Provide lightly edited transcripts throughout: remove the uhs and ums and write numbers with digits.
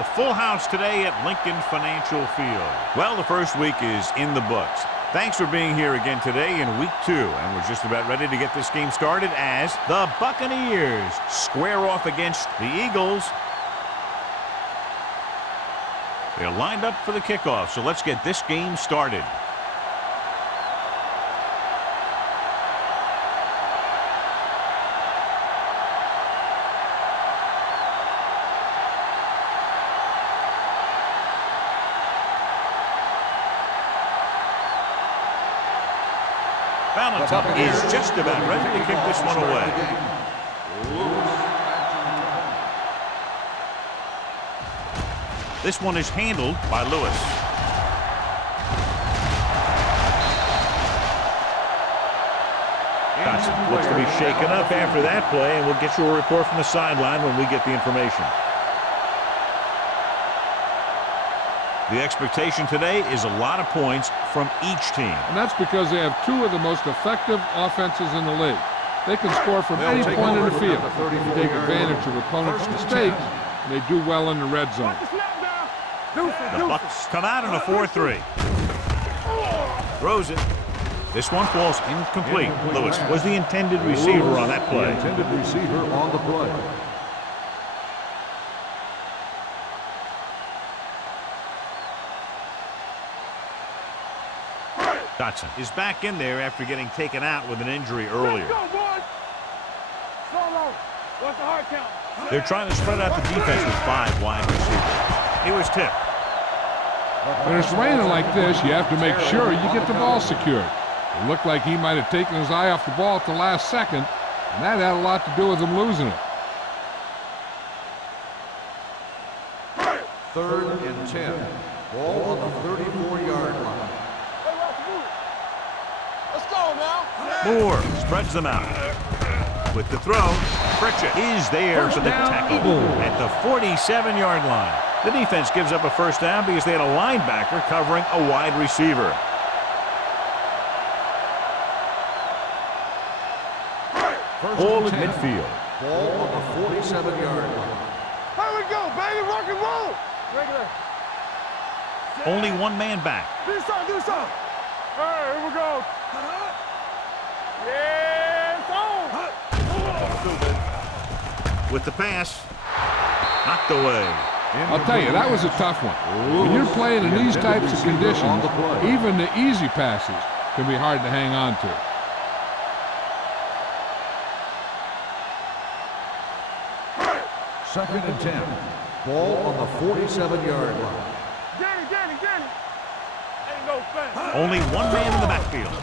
A full house today at Lincoln Financial Field. Well, the first week is in the books. Thanks for being here again today in week 2. And we're just about ready to get this game started as the Buccaneers square off against the Eagles. They're lined up for the kickoff, so let's get this game started. Valentine is just about ready to kick this one away. This one is handled by Lewis. Johnson looks to be shaken up after that play, and we'll get you a report from the sideline when we get the information. The expectation today is a lot of points from each team. And that's because they have 2 of the most effective offenses in the league. They can score from any point in the field. They take advantage of opponents' mistakes, and they do well in the red zone. The Bucs come out in a 4-3. Throws it. This one falls incomplete. Lewis was the intended receiver on that play. Intended receiver on the play. Dotson is back in there after getting taken out with an injury earlier. They're trying to spread out the defense with 5 wide receivers. He was tipped. When it's raining like this, you have to make sure you get the ball secured. It looked like he might have taken his eye off the ball at the last second, and that had a lot to do with him losing it. 3rd and 10. Ball on the 34-yard line. Moore spreads them out. With the throw, Pritchett is there for the tackle at the 47-yard line. The defense gives up a first down because they had a linebacker covering a wide receiver. Ball at midfield. Ball on the 47-yard line. Here we go, baby, rock and roll. Regular. Only one man back. Do something, do something. All right, here we go. Yes, on. With the pass, knocked away. I'll tell you, that was a tough one. When you're playing in these types of conditions, even the easy passes can be hard to hang on to. Second and 10. Ball on the 47-yard line. Danny. Ain't no fence. Only one man in the backfield.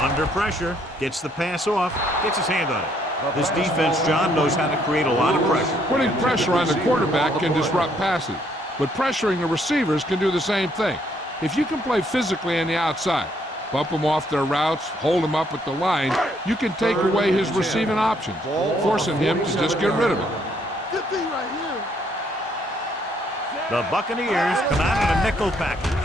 Under pressure, gets the pass off, gets his hand on it. This defense, John, knows how to create a lot of pressure. Putting pressure on the quarterback can disrupt passes, but pressuring the receivers can do the same thing. If you can play physically on the outside, bump them off their routes, hold them up at the line, you can take away his receiving options, forcing him to just get rid of it. Good thing right here. The Buccaneers come out in a nickel package.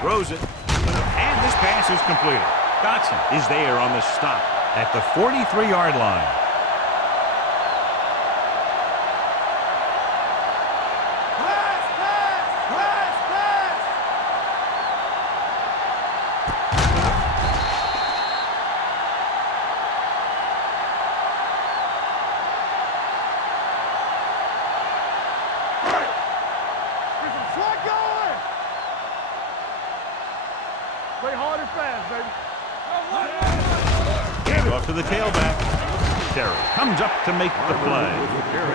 Throws it, and this pass is completed. Dotson is there on the stop at the 43-yard line. Play hard and fast, baby. Hand off to the tailback. Terry comes up to make the play.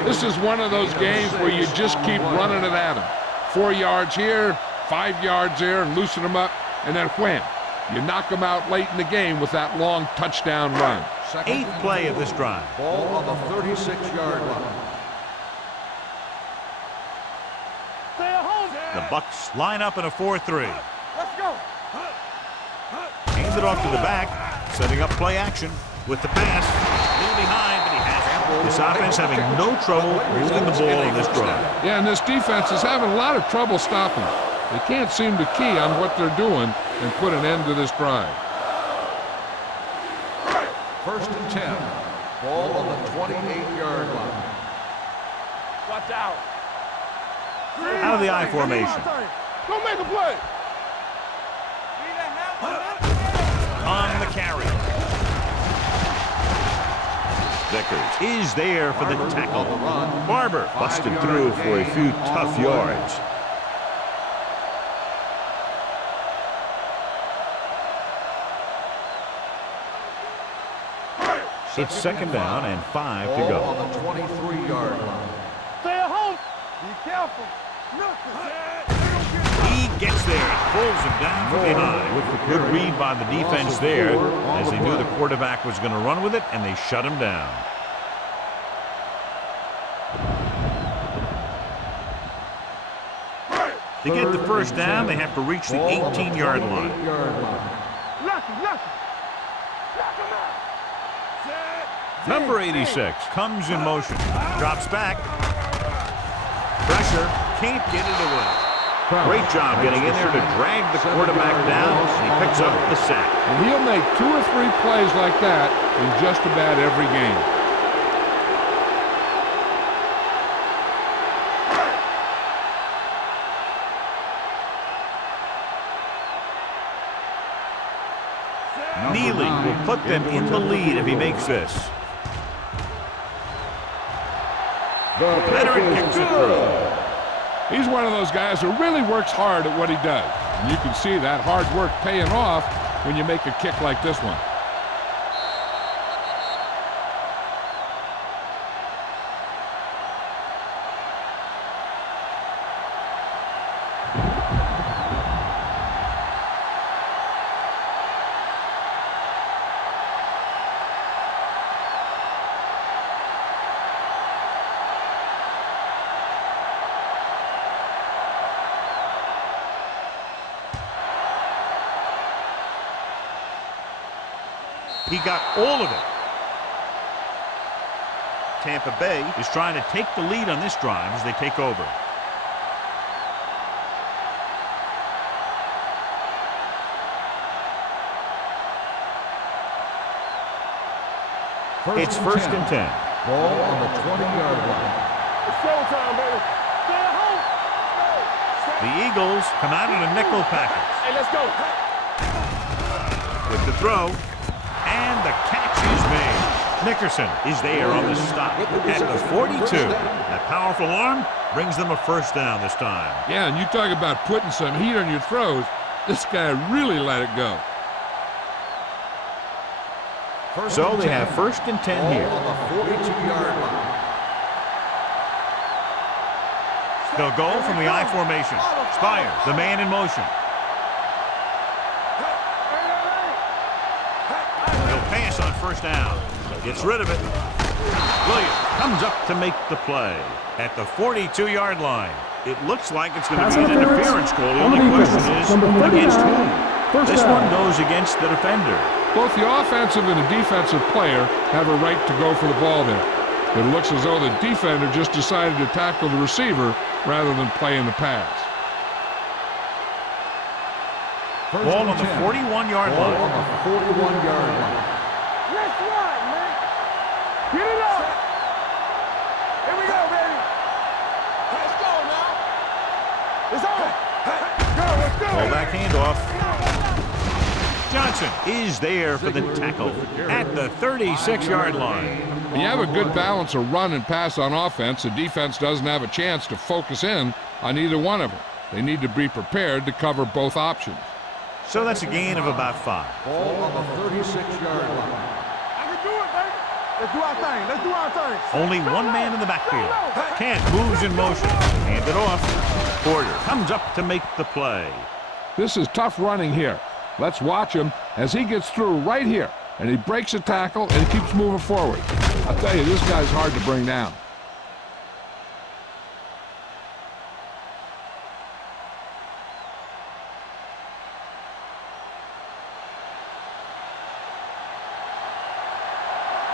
This is one of those games where you just keep running it at him. 4 yards here, 5 yards there, and loosen them up, and then wham. You knock them out late in the game with that long touchdown run. 8th play of this drive. Ball on the 36-yard line. The Bucs line up in a 4-3. Let's go. Hands it off to the back, setting up play action with the pass. A little behind, but he has it. This offense having no trouble moving the ball on this drive. Yeah, and this defense is having a lot of trouble stopping it. They can't seem to key on what they're doing and put an end to this drive. 1st and 10. Ball on the 28-yard line. Watch out. Out of the I formation. Go make a play. On the carry. Vickers is there for the tackle. Barber busted through for a few tough yards. It's second down and 5 to go. On the 23-yard line. Stay at home. Be careful. He gets there, pulls him down from behind. Good read by the defense there, as they knew the quarterback was going to run with it, and they shut him down. To get the first down, they have to reach the 18-yard line. Number 86 comes in motion, drops back. Pressure, can't get it away. Great job getting in there to drag the quarterback down, and he picks up the sack. And he'll make 2 or 3 plays like that in just about every game. Neely will put them in the lead if he makes this. Veteran kicks it through. He's one of those guys who really works hard at what he does. And you can see that hard work paying off when you make a kick like this one. He got all of it. Tampa Bay is trying to take the lead on this drive as they take over. It's first and 10. Ball on the 20-yard line. It's showtime, baby. Stay at home. The Eagles come out in a nickel package. Hey, let's go. With the throw, and the catch is made. Nickerson is there on the stop at the 42. That powerful arm brings them a first down this time. Yeah, and you talk about putting some heat on your throws. This guy really let it go. So they have first and 10 here. On the 42-yard line. They'll go from the I formation. Spires, the man in motion. He'll pass on first down. Gets rid of it. Williams comes up to make the play at the 42-yard line. It looks like it's going to be an interference call. The only question is, against whom? This one goes against the defender. Both the offensive and the defensive player have a right to go for the ball there. It looks as though the defender just decided to tackle the receiver rather than play in the pass. Ball on the 41-yard Ball line. on the 41-yard line. Let's run, man. Get it up. Here we go, baby. Let's go now. It's on. Go, let's go. Fullback handoff. Johnson is there for the tackle at the 36-yard line. When you have a good balance of run and pass on offense, the defense doesn't have a chance to focus in on either one of them. They need to be prepared to cover both options. So that's a gain of about 5. Ball on the 36-yard line. I can do it, baby. Let's do our thing. Let's do our thing. Only one man in the backfield. Kent moves in motion. Hand it off. Porter comes up to make the play. This is tough running here. Let's watch him as he gets through right here. And he breaks a tackle and he keeps moving forward. I'll tell you, this guy's hard to bring down.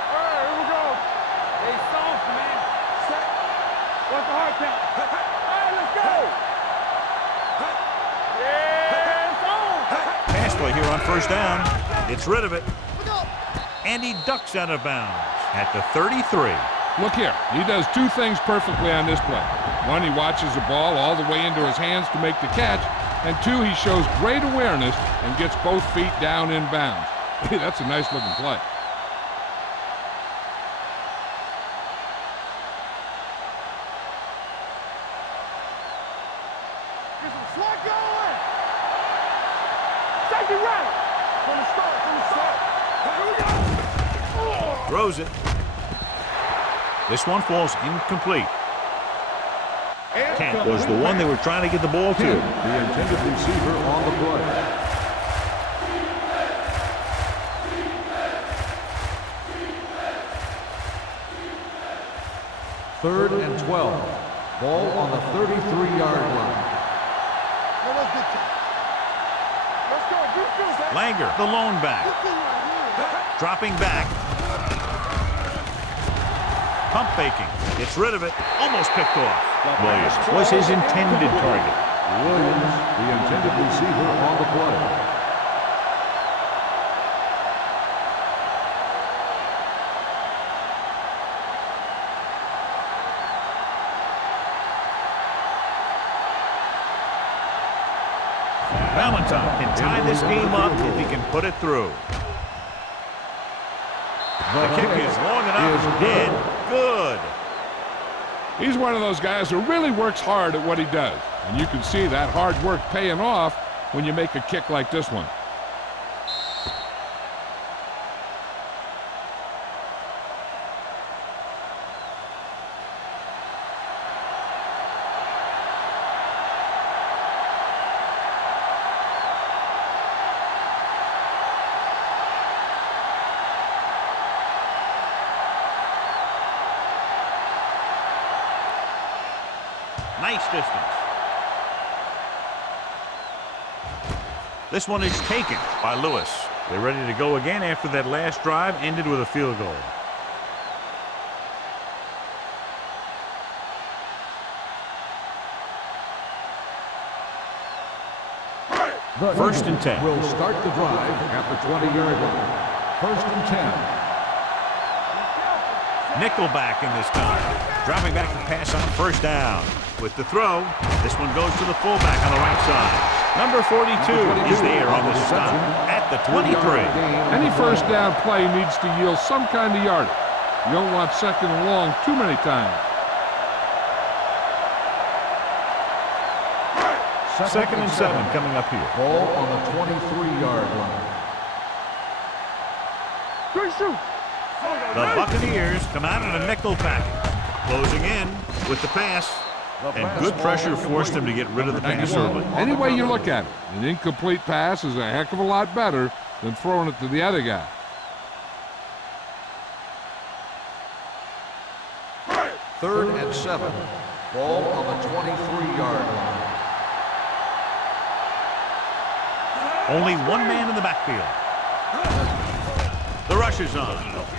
All right, here we go. They soft, man. Set. What's the hard count? All right, let's go. Yeah, it's on. Pass play here on first down. Gets rid of it. And he ducks out of bounds at the 33. Look here. He does two things perfectly on this play. One, he watches the ball all the way into his hands to make the catch. And two, he shows great awareness and gets both feet down in bounds. Hey, that's a nice looking play. Get some slack going. Take it right. From the start, Here we go. Throws it. This one falls incomplete. Kent was the one they were trying to get the ball to. The intended receiver on the play. Third and 12. Ball on the 33-yard line. Let's go. Defense. Langer, the lone back. Dropping back. Pump faking. Gets rid of it. Almost picked off. Williams was his intended target. Williams, the intended receiver on the play. Valentine can tie this game up if he can put it through. The kick is long enough and good. He's one of those guys who really works hard at what he does. And you can see that hard work paying off when you make a kick like this one. Nice distance. This one is taken by Lewis. They're ready to go again after that last drive ended with a field goal. First and 10. Will start the drive at the 20-yard line. First and 10. Nickelback in this time. Dropping back to pass on first down. With the throw, this one goes to the fullback on the right side. Number 42 is there on the stop at the 23. Any first down play needs to yield some kind of yardage. You don't want second and long too many times. Second and 7 coming up here. Ball on the 23-yard line. Good shoot. The Buccaneers come out in a nickel package. Closing in with the pass. And good pressure forced him to get rid of the pass early. Any way you look at it, an incomplete pass is a heck of a lot better than throwing it to the other guy. Third and 7. Ball on the 23-yard line. Only one man in the backfield. The rush is on.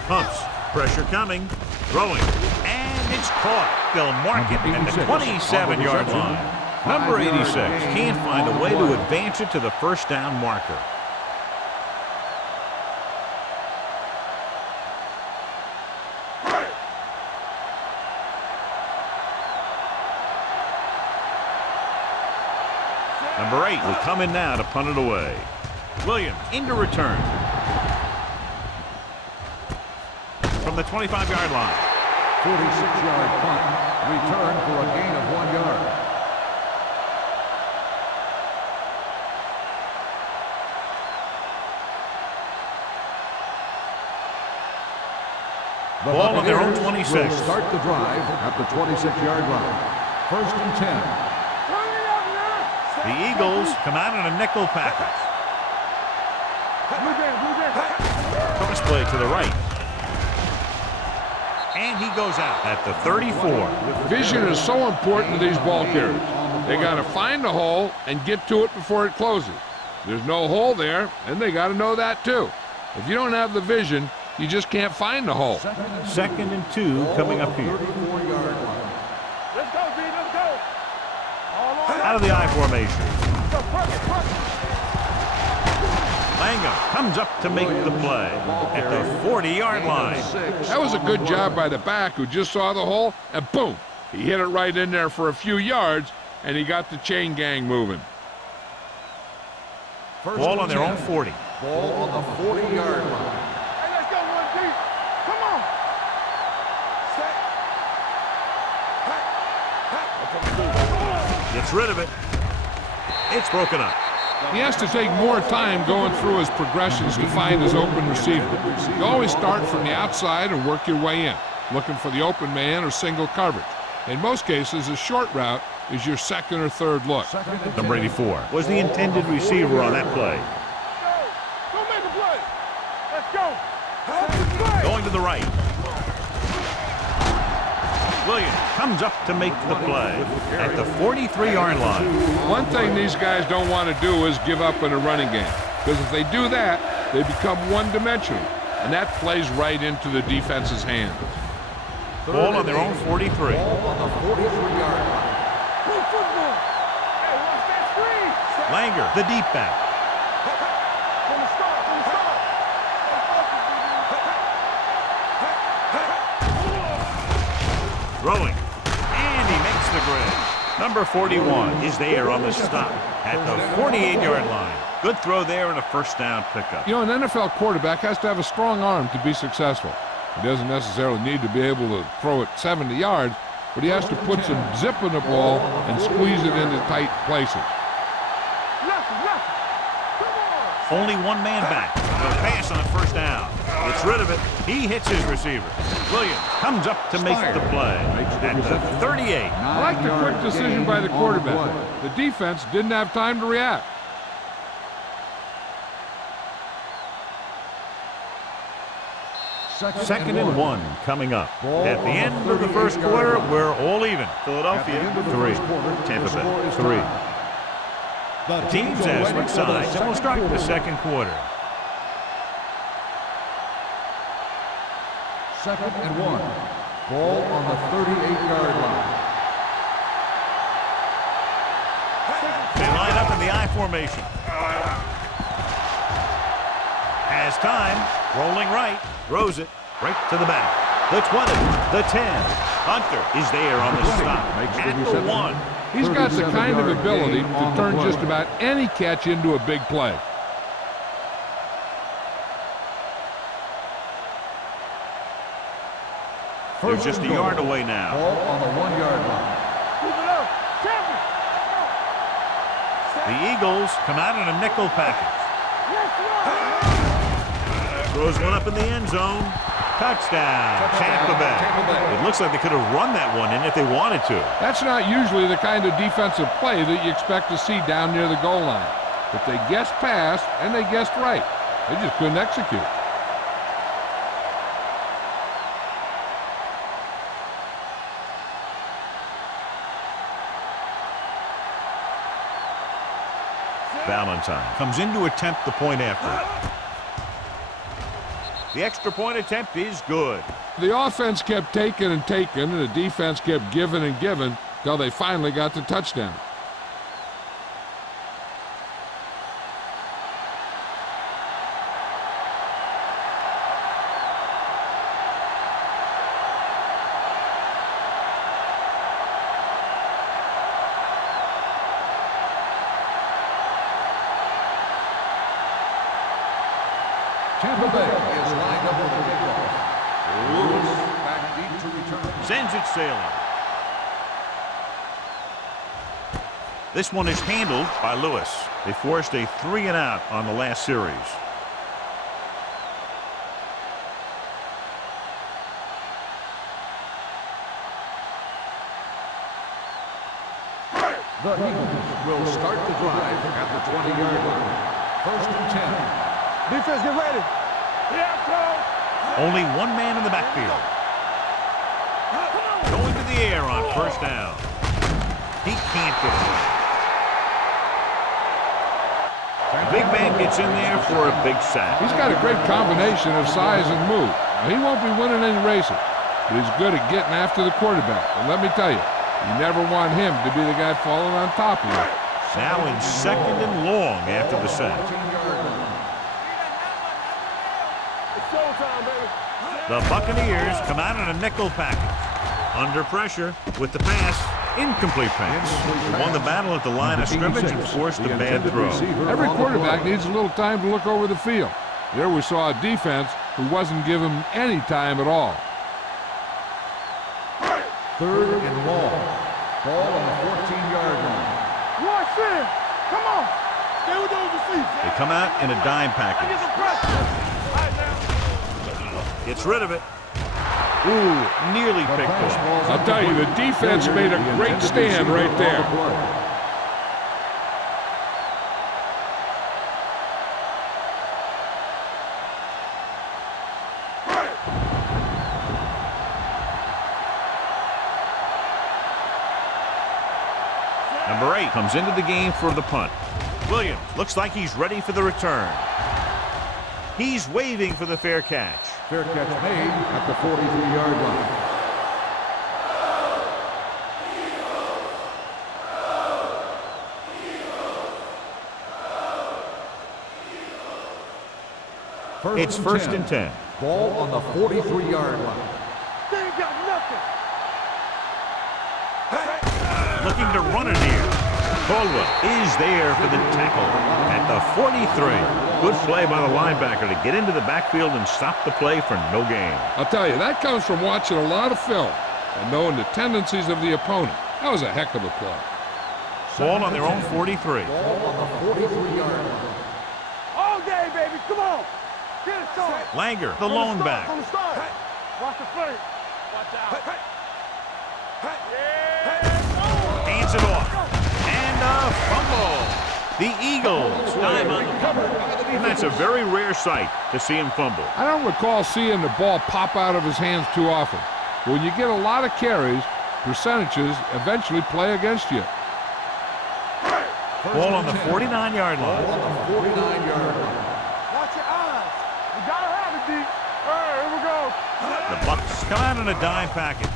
Pumps. Pressure coming. Throwing. And it's caught. They'll mark it at the 27-yard line. Number 86 can't find a way to advance it to the first down marker. Number 8 will come in now to punt it away. Williams into return. From the 25-yard line. 46-yard punt. Return for a gain of 1 yard. The Ball on their own 26. Will start the drive at the 26-yard line. First and 10. The Eagles come out in a nickel package. Cross play to the right. And he goes out at the 34. Vision is so important to these ball carriers. They got to find the hole and get to it before it closes. There's no hole there, and they got to know that too. If you don't have the vision, you just can't find the hole. Second and 2 coming up here. Let's go, B. Let's go. Out of the I formation. Langham comes up to make the play at the 40-yard line. That was a good job by the back who just saw the hole, and boom, He hit it right in there for a few yards, and he got the chain gang moving. Ball on their own 40. Ball on the 40-yard line. Hey, let's go, 1-3. Come on. Set. Gets rid of it. It's broken up. He has to take more time going through his progressions to find his open receiver. You always start from the outside and work your way in, looking for the open man or single coverage. In most cases, a short route is your second or third look. Number 84 was the intended receiver on that play. Go make a play. Let's go. Play. Going to the right. Williams comes up to make the play at the 43-yard line. One thing these guys don't want to do is give up in a running game, because if they do that, they become one-dimensional, and that plays right into the defense's hands. Ball on their own 43. Ball on the 43-yard line. Play football. Hey, watch that screen. Langer, the deep back. From the start, from the start. Throwing. And he makes the grade. Number 41 is there on the stop at the 48-yard line. Good throw there and a first down pickup. You know, an NFL quarterback has to have a strong arm to be successful. He doesn't necessarily need to be able to throw it 70 yards, but he has to put some zip in the ball and squeeze it into tight places. Only one man back. The pass on the first down. Gets rid of it. He hits his receiver. Williams comes up to make the play at the 38. I like the quick decision by the quarterback. The defense didn't have time to react. Second and 1 coming up. At the end of the first quarter, we're all even. Philadelphia 3, Tampa Bay 3. The teams as switch sides, and we'll start the second quarter. Second and 1. Ball on the 38-yard line. They line up in the I formation. Has time, rolling right, throws it right to the back. The 20, the 10. Hunter is there on the stop at the 1. He's got the kind of ability to turn just about any catch into a big play. They're just a yard away now. Ball on the 1-yard line. Move it up. Champion. The Eagles come out in a nickel package. Yes, Throws one up in the end zone. Touchdown, Tampa Bay. It looks like they could have run that one in if they wanted to. That's not usually the kind of defensive play that you expect to see down near the goal line. But they guessed pass, and they guessed right. They just couldn't execute. Valentine comes in to attempt the point after. The extra point attempt is good. The offense kept taking and taking, and the defense kept giving and giving until they finally got the touchdown. Tampa Bay is lined up for the kickoff. Lewis back deep to return. Sends it sailing. This one is handled by Lewis. They forced a 3-and-out on the last series. The Eagles will start the drive at the 20-yard line. First and 10. Defense, get ready. Yeah, coach. Only one man in the backfield. Going to the air on first down. He can't get it. The big man gets in there for a big sack. He's got a great combination of size and move. Now, he won't be winning any races, but he's good at getting after the quarterback. And let me tell you, you never want him to be the guy falling on top of you. Now in second and long after the sack. It's showtime, baby. The Buccaneers come out in a nickel package. Under pressure with the pass. Incomplete pass. Won the battle at the line of scrimmage and forced a bad throw. Every quarterback needs a little time to look over the field. There we saw a defense who wasn't given any time at all. 3rd and long. Ball on the 14-yard line. Watch it. Come on. Stay with those receivers. They come out in a dime package. Get some pressure. All right, now. Gets rid of it. Ooh, nearly picked off. I'll tell you, the defense made a great stand right there. Number 8 comes into the game for the punt. Williams looks like he's ready for the return. He's waving for the fair catch. Fair catch made at the 43-yard line. It's 1st and 10. Ball on the 43-yard line. They ain't got nothing. Looking to run it here. Caldwell is there for the tackle at the 43. Good play by the linebacker to get into the backfield and stop the play for no gain. I'll tell you, that comes from watching a lot of film and knowing the tendencies of the opponent. That was a heck of a play. Ball on their own 43. Ball on the 43-yard line. All day, baby. Come on. Get it started. Langer, the lone back. From the start. Watch the flank. Watch out. Hands it off. And a fumble. The Eagles dive on. And that's a very rare sight to see him fumble. I don't recall seeing the ball pop out of his hands too often. When you get a lot of carries, percentages eventually play against you. Ball on the 49-yard line. Ball on the 49-yard line. Watch your eyes. You gotta have it, D. All right, here we go. The Bucks come out in a dime package.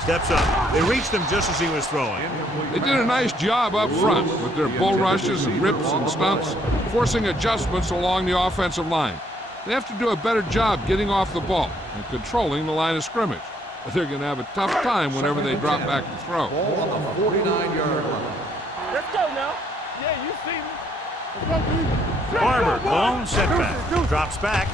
Steps up. They reached him just as he was throwing. They did a nice job up front with their bull rushes and rips and stunts, forcing adjustments along the offensive line. They have to do a better job getting off the ball and controlling the line of scrimmage. But they're going to have a tough time whenever they drop back to throw. Ball on the 49-yard line. Let's go now. Yeah, you see me. Let's go, D. Barber, lone setback. Drops back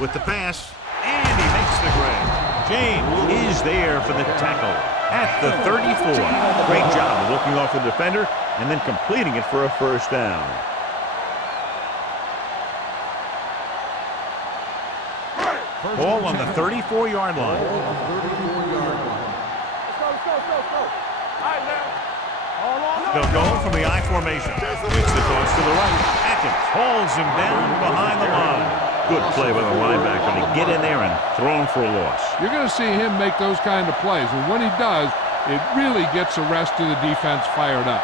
with the pass, and he makes the grab. James is there for the tackle at the 34. Great job of looking off the defender and then completing it for a first down. Ball on the 34-yard line. Let's go. All right, now. All on. They'll go from the I formation. It's the toss to the right. Atkins hauls him down behind the line. Good play by the linebacker to get in there and throw him for a loss. You're going to see him make those kind of plays, and when he does, it really gets the rest of the defense fired up.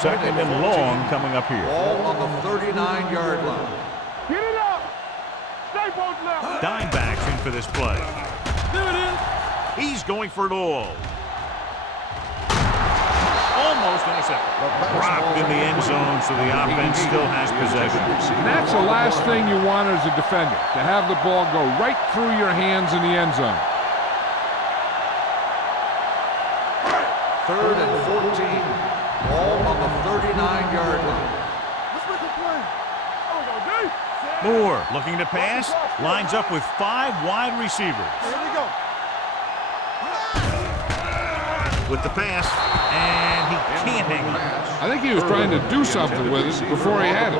Second and long coming up here. Ball on the 39-yard line. Get it up. Stay both left. Dime backs in for this play. There it is. He's going for it all. Almost intercepted. Dropped in the end zone, so the offense still has possession. And that's the last thing you want as a defender, to have the ball go right through your hands in the end zone. 3rd and 14. Ball on the 39-yard line. Let's make a play. Oh, we go, D. Moore looking to pass, lines up with 5 wide receivers. Here we go. With the pass, and he can't hang on. I think he was trying to do something with it before he had it.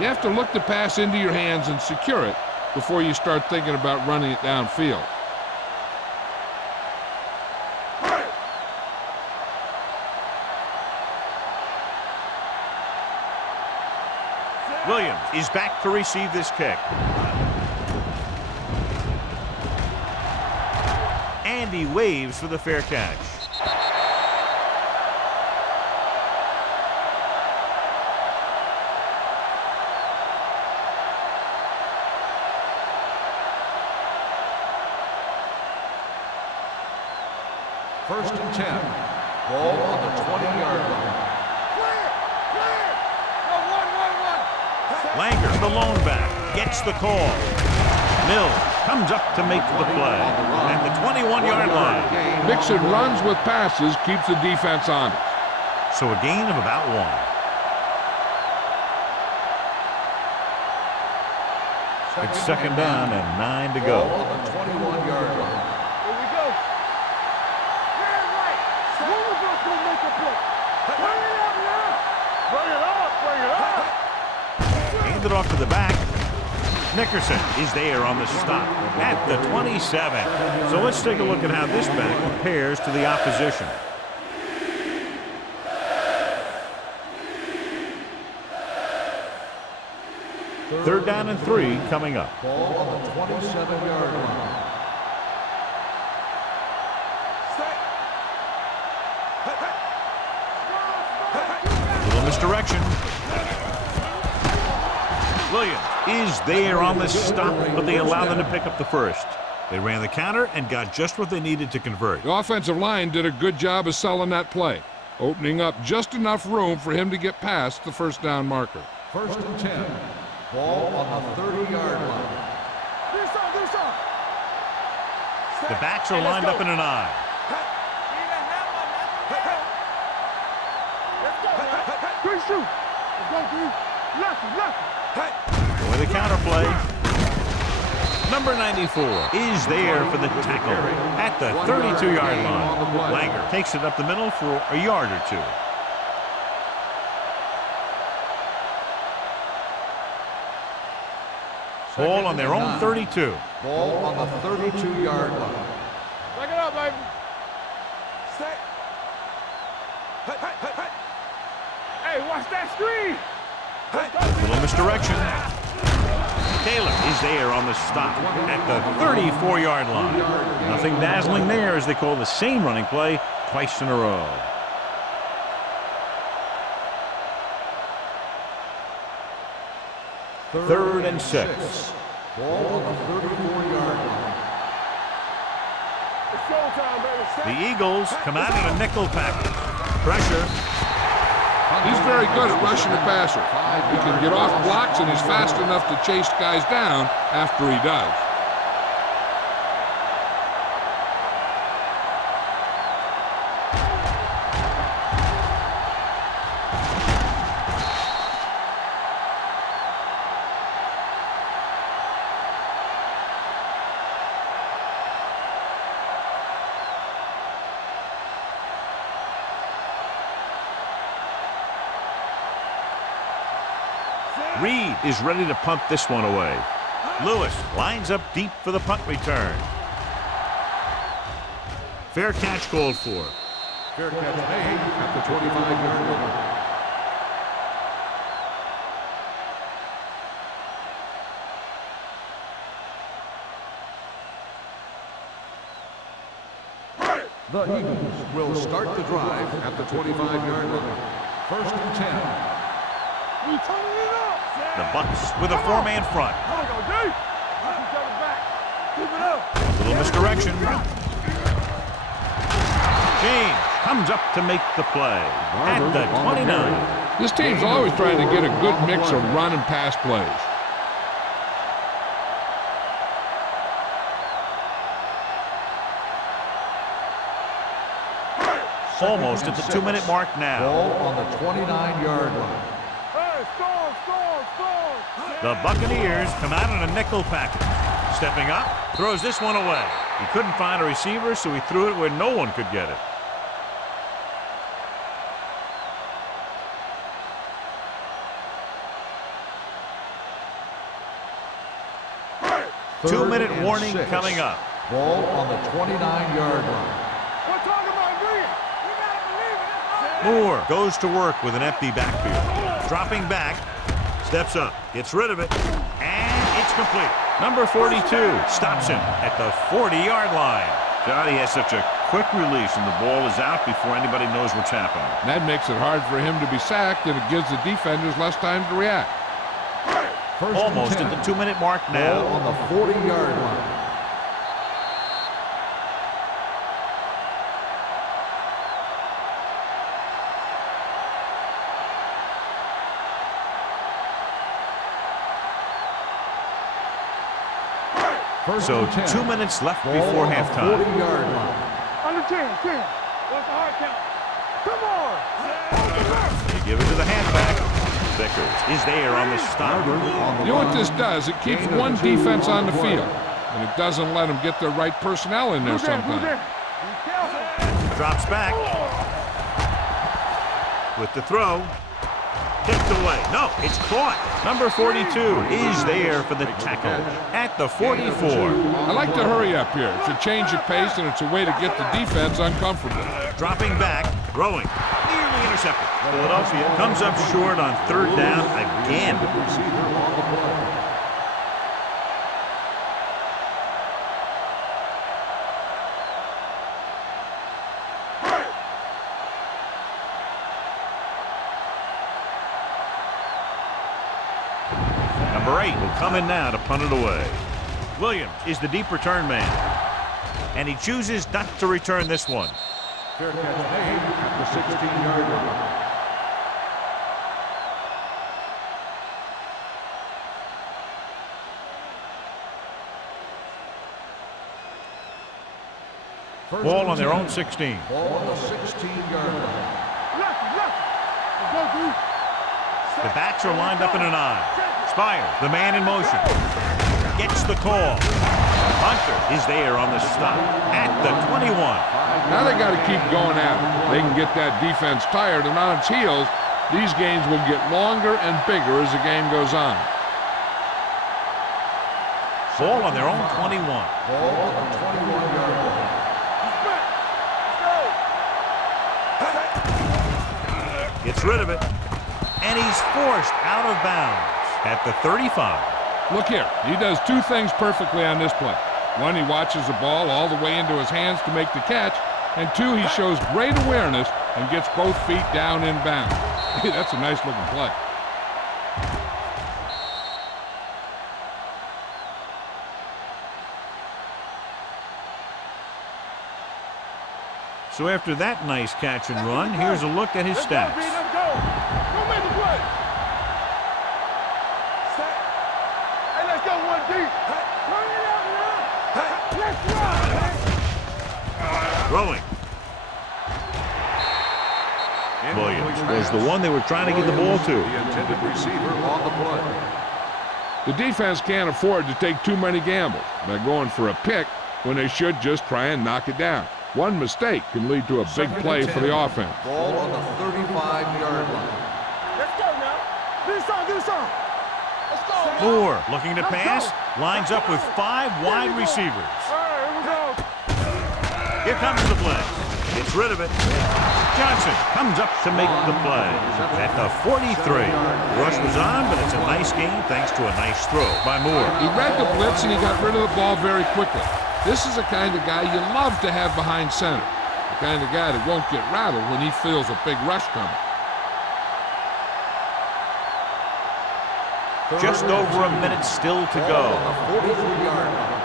You have to look the pass into your hands and secure it before you start thinking about running it downfield. Williams is back to receive this kick. And he waves for the fair catch. First and 10. Ball on the 20-yard line. Clear. Go, one. Langer, the lone back, gets the call. Mills comes up to make the play at the 21-yard line. Mixing runs with passes keeps the defense honest. So a gain of about 1. It's second down and 9 to go. On the 21-yard line. Here we go. Man, right. One of us will make a play. Bring it up now. Bring it up. Bring it up. Handed off to the back. Nickerson is there on the stop at the 27. So let's take a look at how this back compares to the opposition. Third down and 3 coming up. Ball on the 27-yard line. Little misdirection. Williams is there on the stop, but they allow them to pick up the first. They ran the counter and got just what they needed to convert. The offensive line did a good job of selling that play, opening up just enough room for him to get past the first down marker. First and 10. Ball on the 30-yard line. The backs are lined up in an I. Good shoot. Let's go, dude. Left. With a counter play. Number 94 is there for the tackle at the 32-yard line. Langer takes it up the middle for a yard or 2. Ball on their own 32. Ball on the 32-yard line. Back it up, baby. Hey, watch that screen. Little misdirection. Taylor is there on the stop at the 34-yard line. Nothing dazzling there as they call the same running play twice in a row. Third and 6. Ball on the 34-yard line. It's showtime, baby. The Eagles come out in a nickel package. Pressure. He's very good at rushing the passer. He can get off blocks, and he's fast enough to chase guys down after he does. Reed is ready to punt this one away. Lewis lines up deep for the punt return. Fair catch called for. Fair catch made at the 25-yard line. The Eagles will start the drive at the 25-yard line. First and 10. We turning it up. The Bucks with a 4-man front. Come on, go, Dave. Knock each other back. Keep it up. Little misdirection. James comes up to make the play at the 29. This team's always trying to get a good mix of run and pass plays. Almost at the 2-minute mark now. Ball on the 29-yard line. Hey, score. The Buccaneers come out in a nickel package. Stepping up, throws this one away. He couldn't find a receiver, so he threw it where no one could get it. Two-minute warning coming up. Ball on the 29-yard line. We're talking about agreeing. You gotta believe it. That's all. Moore goes to work with an empty backfield. Dropping back, steps up, gets rid of it, and it's complete. Number 42 stops him at the 40-yard line. God, he has such a quick release, and the ball is out before anybody knows what's happening. That makes it hard for him to be sacked, and it gives the defenders less time to react. First Almost at the 2-minute mark Ball now. on the 40-yard line. So 2 minutes left before halftime. 40-yard line. Under 10. What's the hard count? Come on! You give it to the halfback. Vickers is there on the stop. You know what this does? It keeps one defense on the field, and it doesn't let them get the right personnel in there sometimes. Drops back. With the throw. Kicked away. No, it's caught. Number 42 is there for the tackle at the 44. I like to hurry up here. It's a change of pace, and it's a way to get the defense uncomfortable. Dropping back, throwing. Nearly intercepted. Philadelphia comes up short on third down again. Number 8 will come in now to punt it away. Williams is the deep return man. And he chooses not to return this one. Fair catch made at the 16-yard line. Ball on their own 16. Ball on the 16-yard line. The backs are lined up in an eye. Spires, the man in motion. Gets the call. Hunter is there on the stop at the 21. Now they got to keep going at it. They can get that defense tired and on its heels. These games will get longer and bigger as the game goes on. Ball on their own 21. Ball on the 21-yard line. Gets rid of it. And he's forced out of bounds at the 35. Look here. He does two things perfectly on this play. One, he watches the ball all the way into his hands to make the catch. And two, he shows great awareness and gets both feet down in bounds. Hey, that's a nice looking play. So after that nice catch and run, here's a look at his stats. Let's go. Go make the play. Hey, let's go one deep. Turn it out now. Let's run. Throwing. Williams was the one they were trying to get the ball to. The intended receiver on the play. The defense can't afford to take too many gambles by going for a pick when they should just try and knock it down. One mistake can lead to a big play for the offense. Ball on the 35-yard line. Let's go now. Do something. Let's go. Moore looking to pass. Lines up with 5 wide receivers. All right, here we go. Here comes the play. Gets rid of it. Johnson comes up to make the play at the 43. Rush was on, but it's a nice game thanks to a nice throw by Moore. He read the blitz and he got rid of the ball very quickly. This is the kind of guy you love to have behind center. The kind of guy that won't get rattled when he feels a big rush coming. Just over a minute still to go. On the 43-yard line.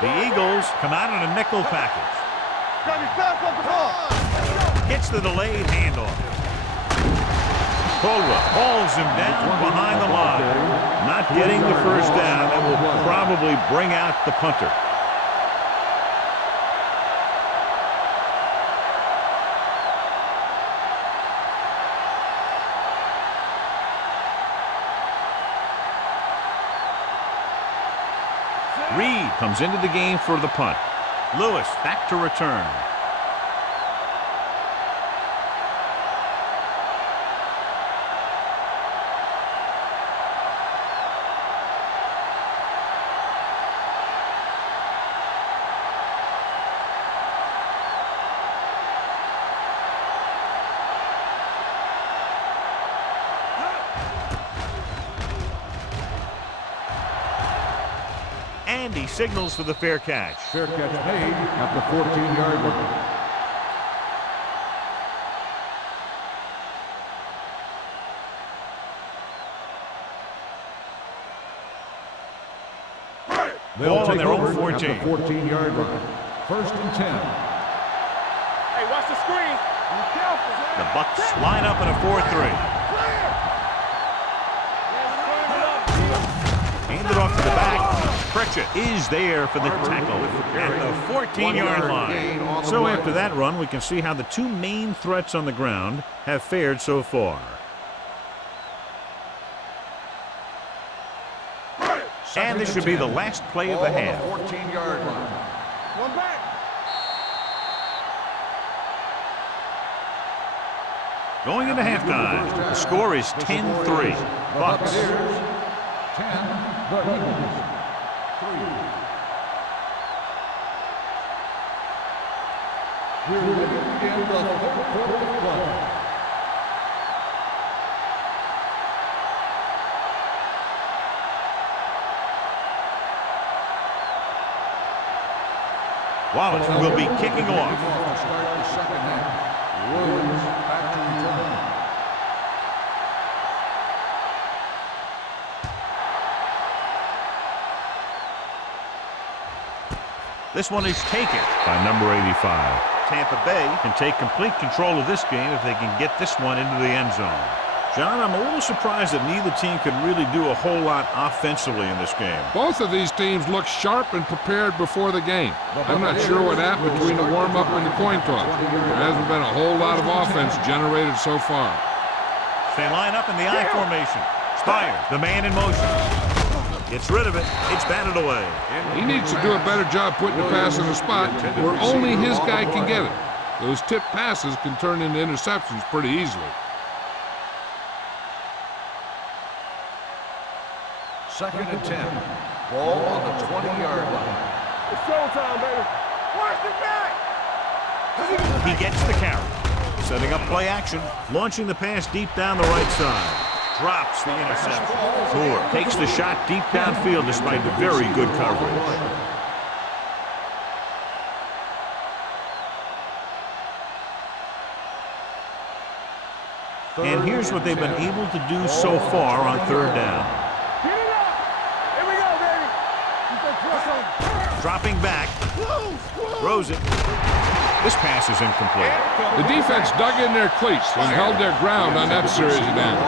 The Eagles come out in a nickel package. Got me fast off the ball. Gets the delayed handoff. Caldwell hauls him down behind the line. Not getting the first down. That will probably bring out the punter. Reed comes into the game for the punt. Lewis back to return. And he signals for the fair catch. Fair catch made at the 14-yard line. Ball on their own 14. At the 14-yard line. 1st and 10. Hey, watch the screen. Be careful. The Bucks line up in a 4-3. Pritchett is there for the tackle at the 14-yard line. So after that run, we can see how the two main threats on the ground have fared so far. And this should be the last play of the half. 14-yard line. One back. Going into halftime, the score is 10-3. Bucks. 10, the Eagles 3. We're living in the fourth quarter of play. Wallace will be kicking off. To start the second half. Williams back to return. This one is taken by number 85. Tampa Bay can take complete control of this game if they can get this one into the end zone. John, I'm a little surprised that neither team could really do a whole lot offensively in this game. Both of these teams look sharp and prepared before the game. I'm not sure what happened between the warm-up and the coin toss. There hasn't been a whole lot of offense generated so far. They line up in the I formation. Spires, the man in motion. Gets rid of it. It's batted away. He needs to do a better job putting the pass in a spot where only his guy can get it. Those tip passes can turn into interceptions pretty easily. Second and 10. Ball on the 20-yard line. It's showtime, baby. Watch the back. He gets the carry. Setting up play action. Launching the pass deep down the right side. Drops the interception. Moore takes the shot deep downfield despite the very good coverage. And here's what they've been able to do so far on third down. Get it up. Here we go, baby. Keep that press on. Dropping back. Throws it. This pass is incomplete. The defense dug in their cleats and held their ground on that series of downs.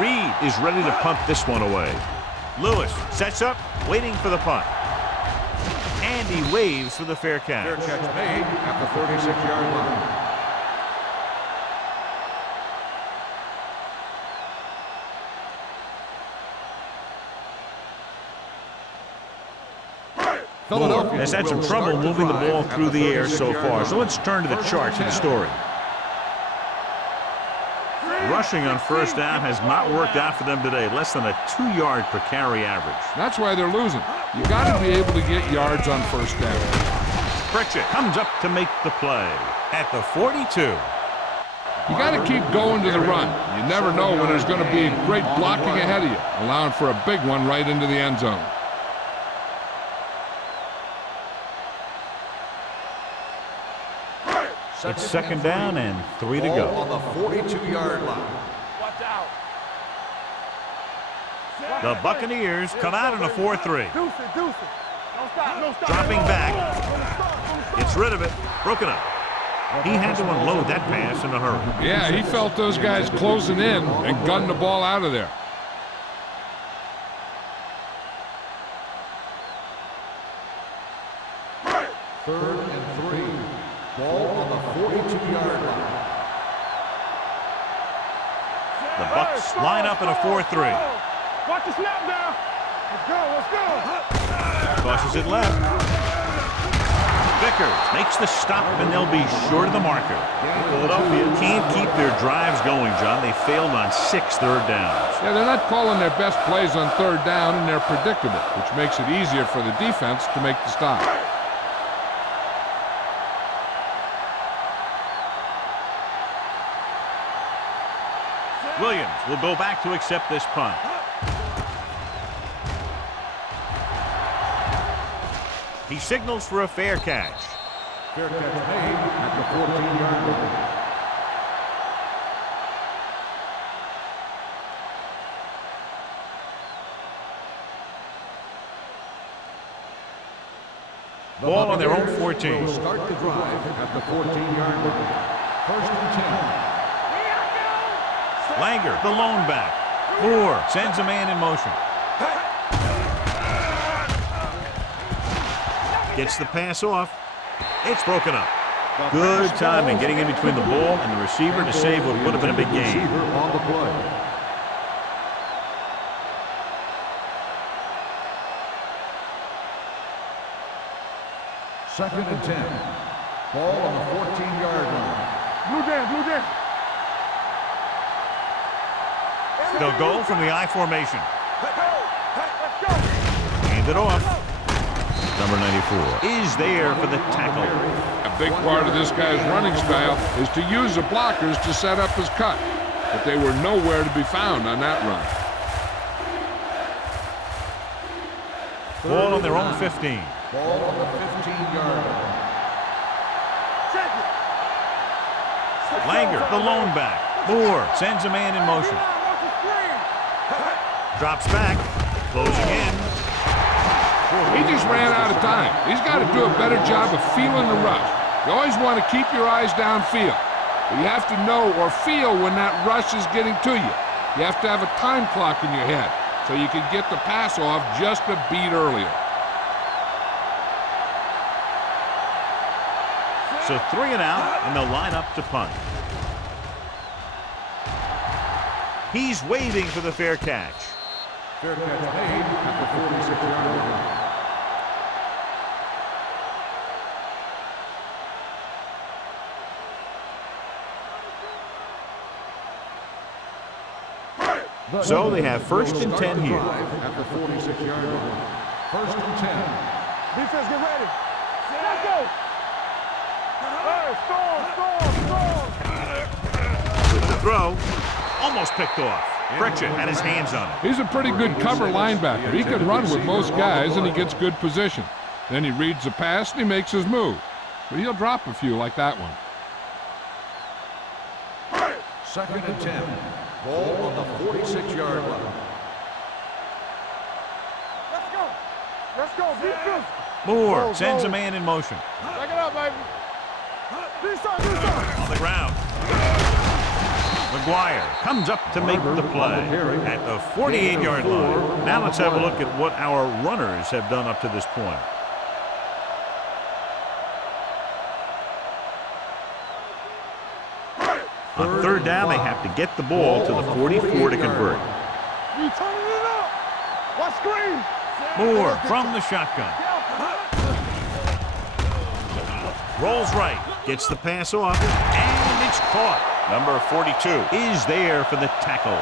Reed is ready to punt this one away. Lewis sets up, waiting for the punt. And he waves for the fair catch. Fair catch made at the 36-yard line. Moore has had some trouble moving the ball through the air so far, so let's turn to the charts of the story. Rushing on first down has not worked out for them today. Less than a 2-yard per carry average. That's why they're losing. You got to be able to get yards on first down. Pritchett comes up to make the play at the 42. You got to keep going to the run. You never know when there's going to be great blocking ahead of you, allowing for a big one right into the end zone. It's second down and 3 to go. On the 42-yard line. Watch out. The Buccaneers come out in a 4-3. Deuce it, deuce it. Don't stop, don't stop. Dropping back. Gets rid of it. Broken up. He had to unload that pass in a hurry. Yeah, he felt those guys closing in and gunned the ball out of there. Third and 3. Ball on the 42-yard line. The Bucs line up in a 4-3. Watch the snap now. Let's go, let's go. Tosses it left. Vickers makes the stop, and they'll be short of the marker. Philadelphia can't keep their drives going, John. They failed on 6 third downs. Yeah, they're not calling their best plays on third down, and they're predictable, which makes it easier for the defense to make the stop. Williams will go back to accept this punt. He signals for a fair catch. Fair catch made at the 14-yard line. Ball on their own 14. Will start the drive at the 14-yard line. 1st and 10. Langer, the lone back. Moore sends a man in motion. Gets the pass off. It's broken up. Good timing getting in between the ball and the receiver to save what would have been a big gain. On the play. Second and 10. Ball on the 14-yard line. Blue down. They'll go from the I formation. Let's go. Hand it off. Number 94 is there for the tackle. A big part of this guy's running style is to use the blockers to set up his cut, but they were nowhere to be found on that run. Ball on their own 15. Ball on the 15-yard line. Check it. Langer, the lone back. Moore sends a man in motion. Drops back, closing in. He just ran out of time. He's got to do a better job of feeling the rush. You always want to keep your eyes downfield, but you have to know or feel when that rush is getting to you. You have to have a time clock in your head so you can get the pass off just a beat earlier. So 3 and out, and they'll line up to punt. He's waving for the fair catch. Fair catch made at the 46-yard line. So they have 1st and 10 here. At the 46-yard line. 1st and 10. Defense, get ready. Let's go. Hey, storm. With the throw, almost picked off. Pritchett had his hands on it. He's a pretty good cover linebacker. He can run with most guys, and he gets good position. Then he reads the pass, and he makes his move. But he'll drop a few like that one. 2nd and 10. Ball on the 46-yard line. Let's go. Defense. Moore sends a man in motion. Back it up, baby. Do something. On the ground. McGuire comes up to make the play at the 48-yard line. Now let's have a look at what our runners have done up to this point. On 3rd down, they have to get the ball to the 44 to convert. You turning it up. Watch screen. Moore from the shotgun. Rolls right. Gets the pass off. And it's caught. Number 42 is there for the tackle.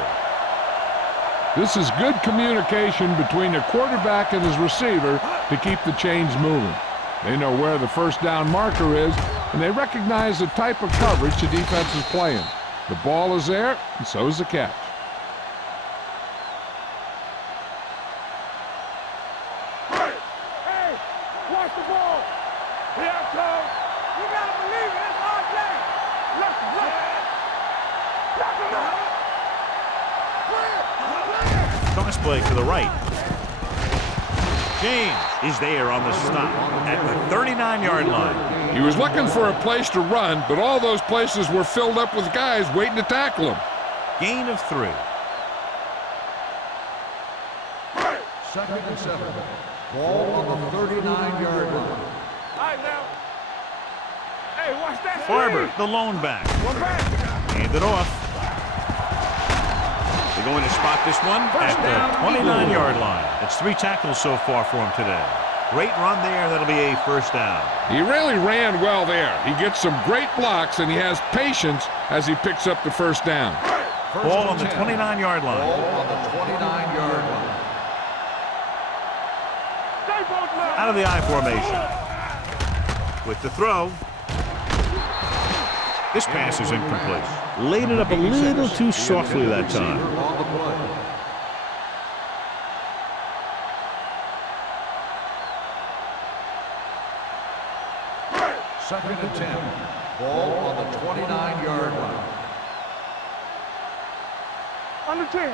This is good communication between the quarterback and his receiver to keep the chains moving. They know where the 1st down marker is, and they recognize the type of coverage the defense is playing. The ball is there, and so is the catch. Hey, watch the ball. Here it comes. You gotta believe it. It's our day. Left. Toss play to the right. James is there on the stop at the 39-yard line. He was looking for a place to run, but all those places were filled up with guys waiting to tackle him. Gain of 3. 2nd and 7. Ball on the 39-yard line. All right, now. Hey, watch that. Barber, the lone back. One back. Hand it off. They're going to spot this one at the 29-yard line. It's 3 tackles so far for him today. Great run there. That'll be a 1st down. He really ran well there. He gets some great blocks, and he has patience as he picks up the 1st down. Ball on the 29-yard line. Ball on the 29-yard line. Out of the I formation. With the throw. This pass is incomplete. Laid it up a little too softly that time. On the play. Second and 10. Ball on the 29-yard line. Under 10.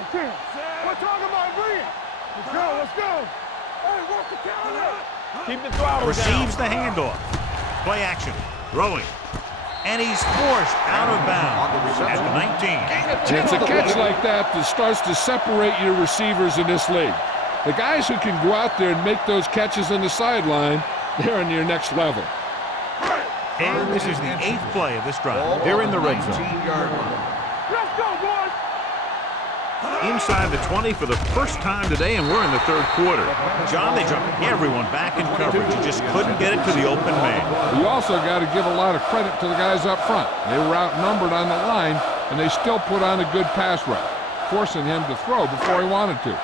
We're talking about bring it. Let's go. Hey, walk the counter. Keep the throttle Receives the handoff. Play action. Throwing. And he's forced out of bounds at the 19. It's a catch like that that starts to separate your receivers in this league. The guys who can go out there and make those catches on the sideline, they're on your next level. And this is the 8th play of this drive. They're in the red zone. Let's go, boys. Inside the 20 for the first time today, and we're in the 3rd quarter. John, they dropped everyone back in coverage. You just couldn't get it to the open man. You also got to give a lot of credit to the guys up front. They were outnumbered on the line, and they still put on a good pass rush, forcing him to throw before he wanted to.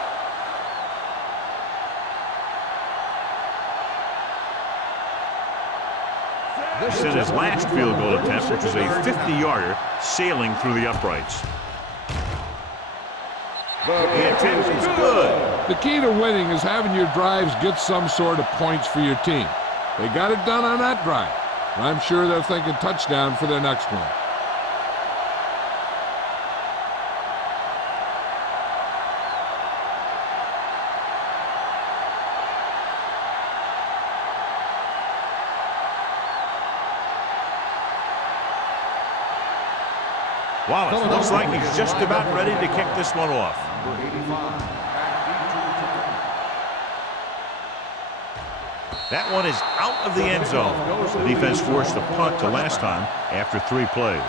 This is his last field goal attempt, which was a 50-yarder sailing through the uprights. The attempt is good. The key to winning is having your drives get some sort of points for your team. They got it done on that drive. And I'm sure they're thinking touchdown for their next one. Wallace looks like he's just about ready to kick this one off. That one is out of the end zone. The defense forced the punt to last time after 3 plays.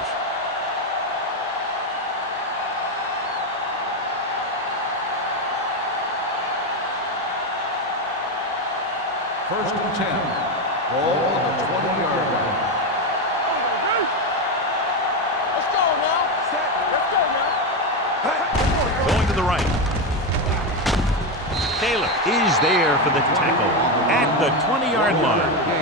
First and 10. Ball on the 20-yard line. Let's go now. Let's go now. Going to the right. Taylor is there for the tackle at the 20-yard line.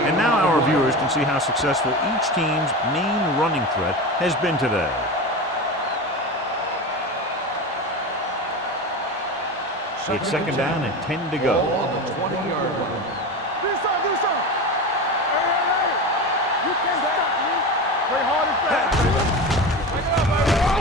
And now our viewers can see how successful each team's main running threat has been today. It's 2nd down and 10 to go. On the 20-yard line. Do something. Hey. You can't stop me. Play hard and fast. Bring it up, baby.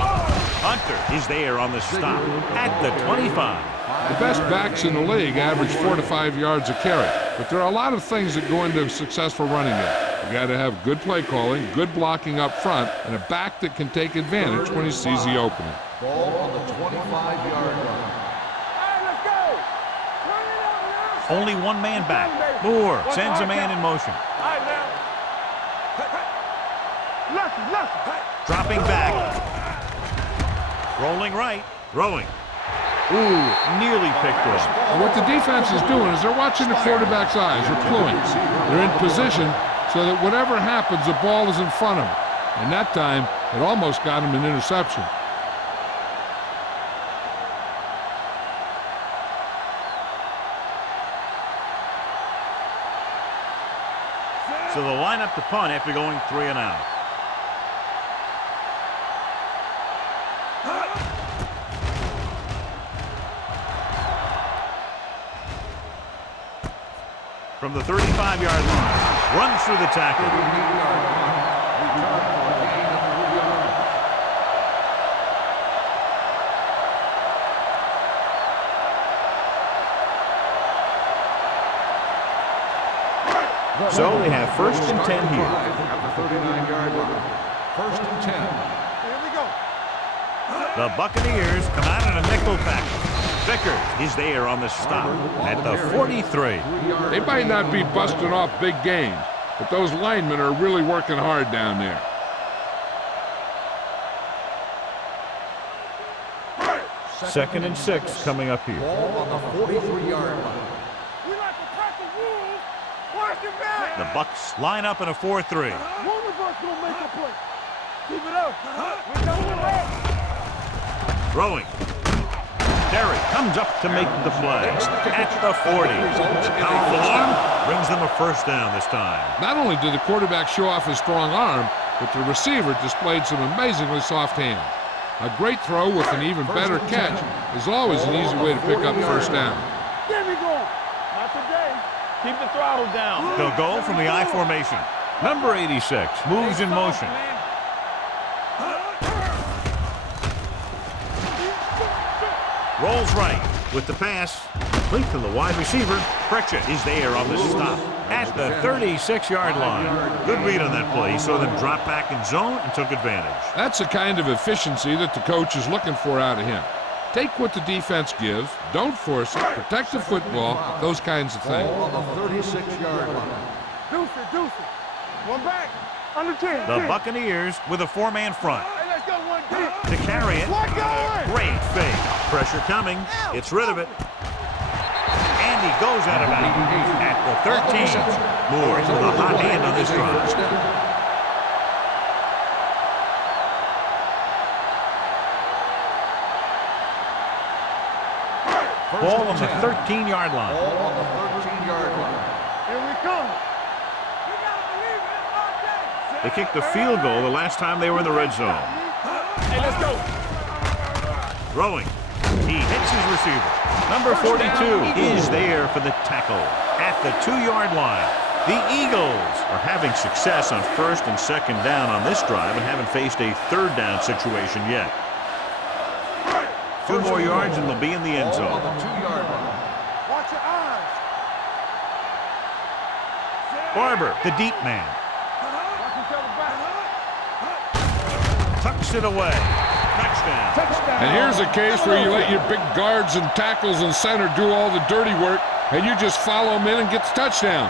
Hunter is there on the stop at the 25. The best backs in the league average 4 to 5 yards a carry, but there are a lot of things that go into a successful running game. You got to have good play calling, good blocking up front, and a back that can take advantage when he sees the opening. Ball on the 25-yard line. Hey, let's go. Run it up now. Only one man back. Moore sends a man in motion. All right, now. Lucky. Dropping back. Rolling right. Throwing. Ooh, nearly picked off. And what the defense is doing is they're watching the quarterback's eyes. They're cluing. They're in position so that whatever happens, the ball is in front of them. And that time, it almost got him an interception. So they'll line up to punt after going 3 and out. From the 35-yard line, runs through the tackle. So they have 1st and 10 here. At the 39-yard line. 1st and 10. Here we go. The Buccaneers come out in a nickel tackle. Vickers is there on the stop at the 43. They might not be busting off big games, but those linemen are really working hard down there. Second and 6 coming up here. Ball on the 43-yard line. We like to crack the rules. Watch your back. The Bucks line up in a 4-3. One of us gonna make a play. Keep it up. We're going right. Throwing. Terry comes up to make the play at the 40. Powerful arm brings them a 1st down this time. Not only did the quarterback show off his strong arm, but the receiver displayed some amazingly soft hands. A great throw with an even better catch is always an easy way to pick up 1st down. There we go. Not today. Keep the throttle down. They'll go from the I formation. Number 86 moves in motion. Rolls right with the pass. Complete to the wide receiver. Pritchett is there on the stop at the 36-yard line. Good read on that play. He saw them drop back in zone and took advantage. That's the kind of efficiency that the coach is looking for out of him. Take what the defense gives, don't force it, protect the football, those kinds of things. Ball on the 36-yard line. Deuce it. One back. Under 10. The Buccaneers with a 4-man front. Hey, let's go one deep. To carry it. One going. Great fake. Pressure coming. Gets rid of it. And he goes out of bounds at the 13. Moore with a hot hand on this drive. Ball on the 13-yard line. Ball on the 13-yard line. Here we come. They kicked the field goal the last time they were in the red zone. Hey, let's go. Throwing. He hits his receiver. Number 42 is there for the tackle at the 2-yard line. The Eagles are having success on 1st and 2nd down on this drive and haven't faced a 3rd down situation yet. 2 more yards and they'll be in the end zone. On the 2-yard line. Watch your eyes. Barber, the deep man. Tucks it away. Touchdown. And here's a case where you let your big guards and tackles and center do all the dirty work, and you just follow them in and get the touchdown.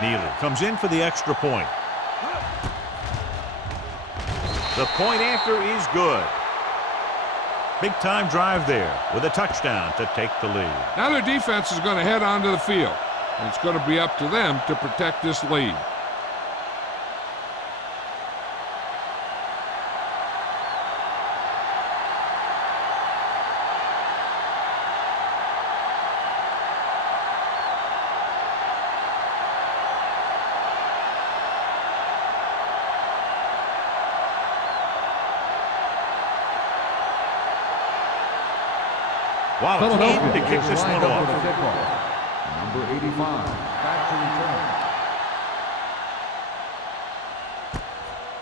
Neely comes in for the extra point. The point after is good. Big time drive there with a touchdown to take the lead. Now their defense is going to head onto the field, and it's going to be up to them to protect this lead. Wallace in to kick is this one lined up off. for the kickoff. Number 85, back to return.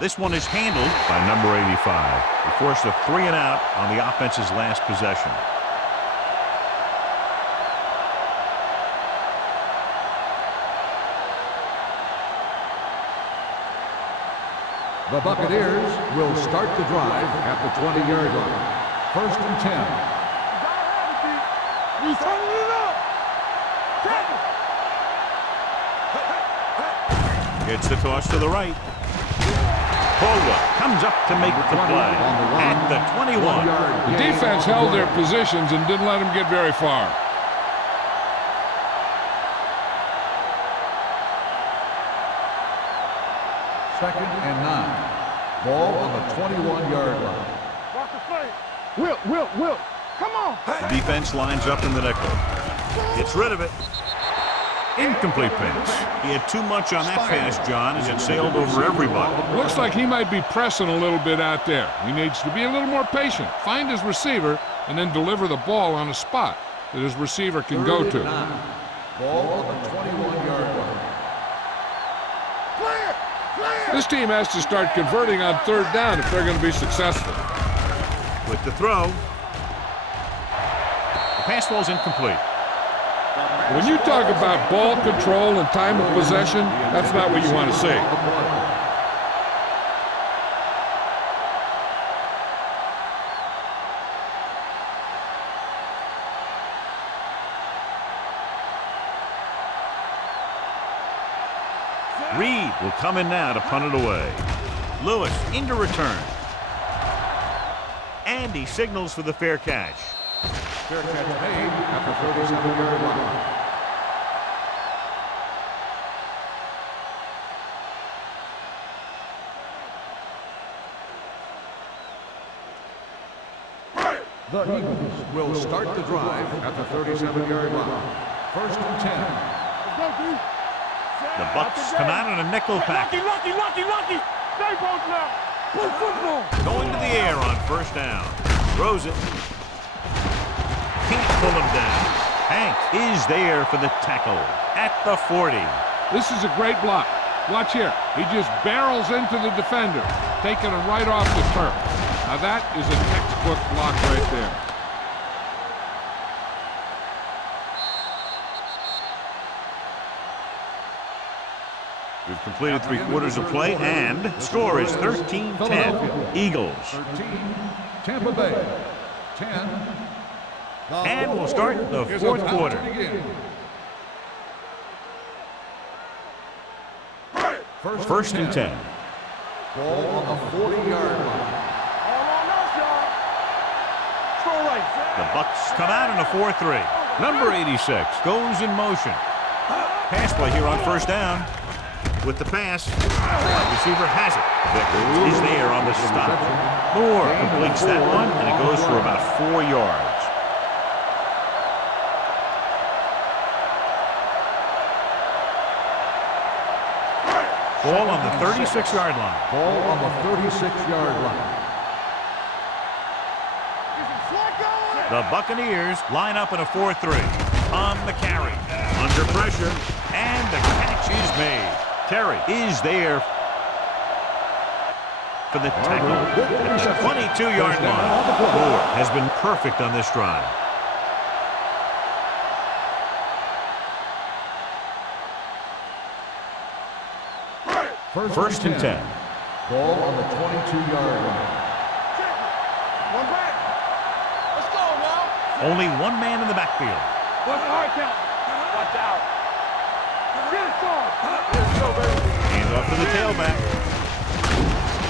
This one is handled by number 85. He forced a 3 and out on the offense's last possession. The Buccaneers will start the drive at the 20-yard line. 1st and 10. He's turning it up. Gets the toss to the right. Caldwell comes up to make the play at the 21. The defense held their positions and didn't let them get very far. Second and 9. Ball on the 21-yard line. Watch the play. Will. Come on. The defense lines up in the nickel. Gets rid of it. Incomplete pass. He had too much on that pass, John, as it sailed over everybody. Looks like he might be pressing a little bit out there. He needs to be a little more patient, find his receiver, and then deliver the ball on a spot that his receiver can go to. Ball on the 21-yard line. This team has to start converting on 3rd down if they're going to be successful. With the throw. The pass ball's incomplete. When you talk about ball control and time of possession, that's not what you want to see. Reed will come in now to punt it away. Lewis into return. And he signals for the fair catch. Fair catch made at the 37-yard line. The Eagles will start the drive at the 37-yard line. 1st and 10. The Bucks come out in a nickel package. Lucky. Stay both now. Play football. Going to the air on first down. Throws it. Can't pull him down. Hank is there for the tackle at the 40. This is a great block. Watch here. He just barrels into the defender, taking him right off the turf. Now that is a textbook block right there. We've completed 3 quarters of play, and the score is 13-10. Eagles. 13, Tampa Bay. 10. And we'll start the fourth quarter. First and 10. Ball on the 40-yard line. The Bucks come out in a 4-3. Number 86 goes in motion. Pass play here on first down. With the pass, receiver has it. Vickers is there on the stop. Moore completes that one, and it goes for about 4 yards. Ball on the 36-yard line. Ball on the 36-yard line. The Buccaneers line up in a 4-3. On the carry. Under pressure. And the catch is made. Terry is there for the tackle at the 22-yard line. Moore has been perfect on this drive. First and 10. Ball on the 22-yard line. One back. Let's go now. Only one man in the backfield. What's the hard count? Watch out. Get it far. Let's go, baby. Hands off to the tailback.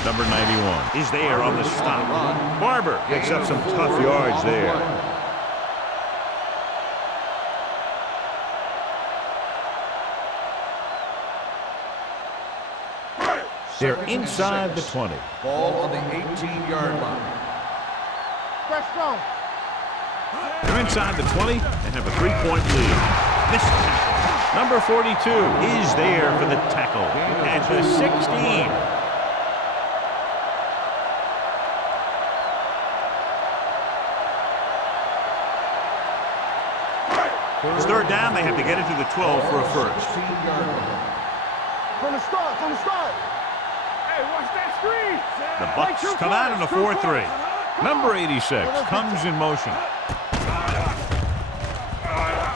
Number 91 is there on the stop. Barber picks up some tough yards there. They're inside the 20. Ball on the 18-yard line. Fresh throw. They're inside the 20 and have a 3-point lead. Missed tackle. Number 42 is there for the tackle at the 16. It's third down. They have to get it to the 12 for a first. From the start. Hey, watch that screen. The Bucks come out in a 4-3. Number 86 comes in motion.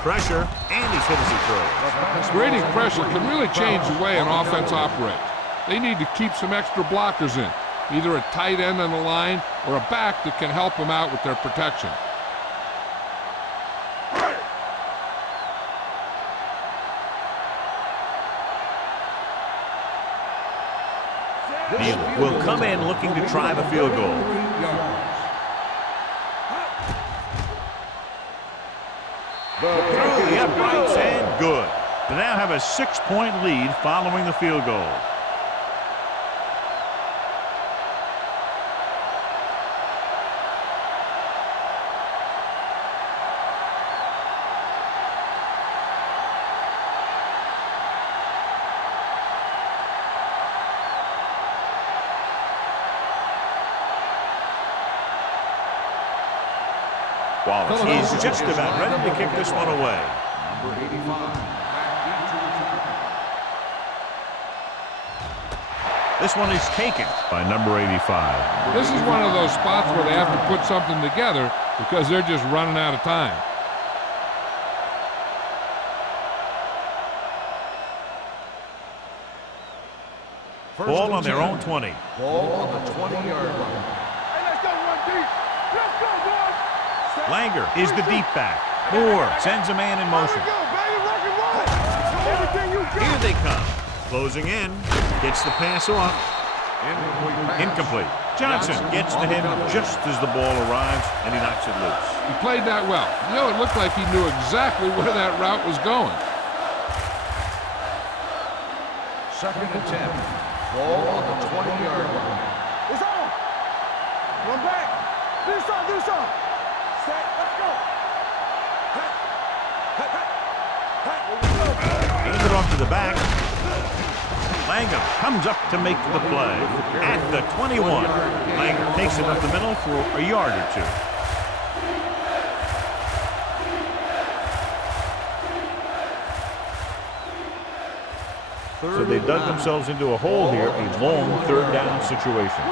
Pressure, and he's hit as he throws. Creating pressure can really change the way an offense operates. They need to keep some extra blockers in, either a tight end on the line or a back that can help them out with their protection. Neal will come in looking to try the field goal. Through the uprights and good. They now have a 6-point lead following the field goal. Wallace is just about ready to kick this one away. Number 85. This one is taken by number 85. This is one of those spots where they have to put something together because they're just running out of time. Ball on their own 20. Ball on the 20-yard line. Hey, let's go run deep. Let's go, boys. Langer is the deep back. Moore sends a man in motion. Here we go, baby. Rock and roll. Everything you got. Here they come. Closing in. Gets the pass off. Incomplete. Johnson gets to him just as the ball arrives, and he knocks it loose. He played that well. You know, it looked like he knew exactly where that route was going. Second and 10. Ball on the 20-yard line. It's on. Run back. Do some. Set. Let's go. Hands it off to the back. Langham comes up to make the play at the 21. Langham takes it up the middle for a yard or two. So they dug themselves into a hole here, a long third down situation.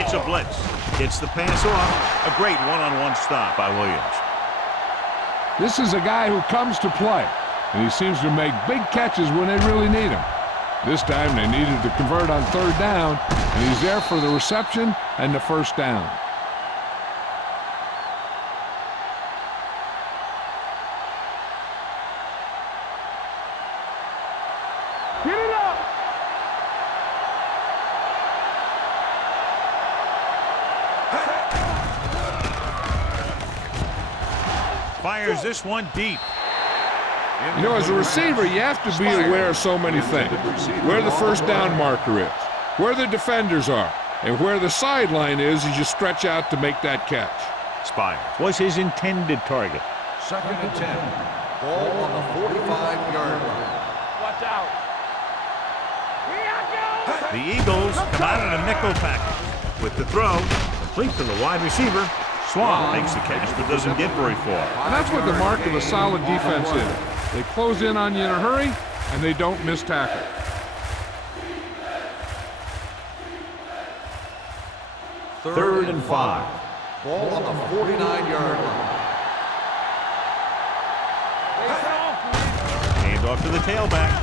It's a blitz. Gets the pass off. A great one-on-one stop by Williams. This is a guy who comes to play, and he seems to make big catches when they really need him. This time they needed to convert on third down, and he's there for the reception and the first down. Get it up! Fires this one deep. You know, as a receiver, you have to be aware of so many things. Where the first down marker is, where the defenders are, and where the sideline is as you stretch out to make that catch. Spires was his intended target. 2nd and 10. Ball on the 45-yard line. Watch out. Here I go! The Eagles come out in a nickel package with the throw complete to the wide receiver. Swan makes the catch but doesn't get very far. And that's what the mark of a solid defense is. They close in on you in a hurry, and they don't miss tackle. Third and 5. Ball on the 49-yard line. Hand off to the tailback.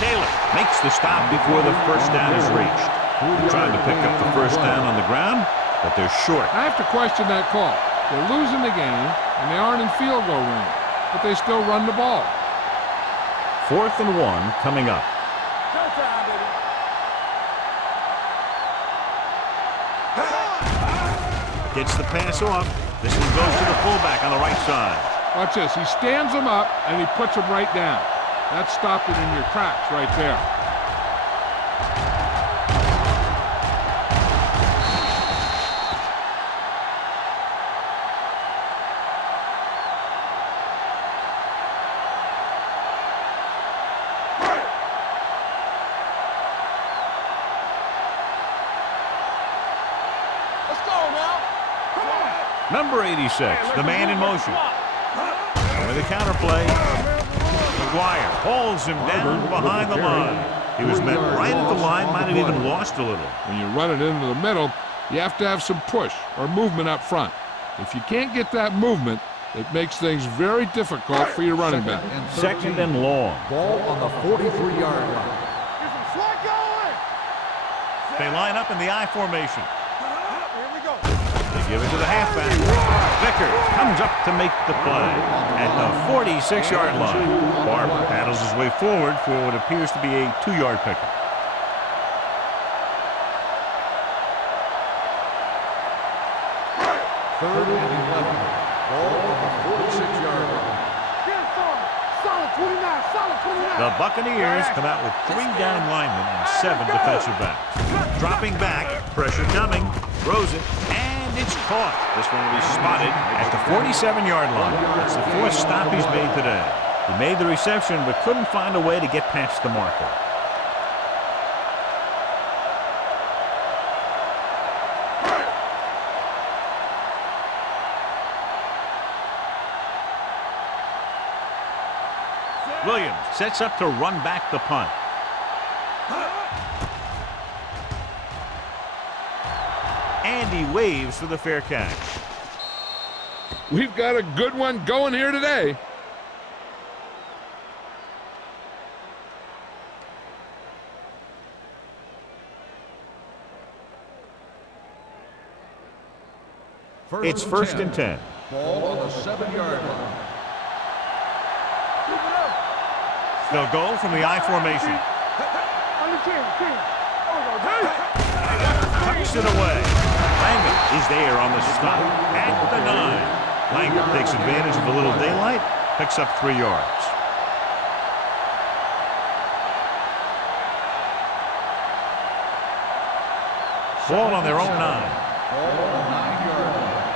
Taylor makes the stop before the first down is reached. They're trying to pick up the first down on the ground, but they're short. I have to question that call. They're losing the game, and they aren't in field goal range, but they still run the ball. 4th and 1 coming up. Showtime, baby. Gets the pass off. This one goes to the fullback on the right side. Watch this. He stands them up, and he puts them right down. That's stopping in your tracks right there. Let's go now. Come on. Number 86, the man in motion. With a counterplay, McGuire hauls him down behind the line. He was met right at the line, might have even lost a little. When you run it into the middle, you have to have some push or movement up front. If you can't get that movement, it makes things very difficult for your running back. 2nd and long. Ball on the 43-yard line. Get some slack going. They line up in the I formation. Here we go. They give it to the halfback. Vickers comes up to make the play at the 46-yard line. Barber paddles his way forward for what appears to be a 2-yard pickup. Third and 11. Ball on the 46-yard line. Get it, solid 29, solid 29. The Buccaneers come out with 3 down linemen and 7 defensive backs. Dropping back, pressure coming, throws it, and it's caught. This one will be spotted at the 47-yard line. That's the 4th stop he's made today. He made the reception but couldn't find a way to get past the marker. Williams sets up to run back the punt. And he waves for the fair catch. We've got a good one going here today. It's 1st and 10. Ball on the 7-yard line. They'll go from the I formation. Under 10. Tucks it away. Langham is there on the stop at the 9. Langham takes advantage of a little daylight, picks up 3 yards. Ball on their own 9. Ball on the 9-yard line.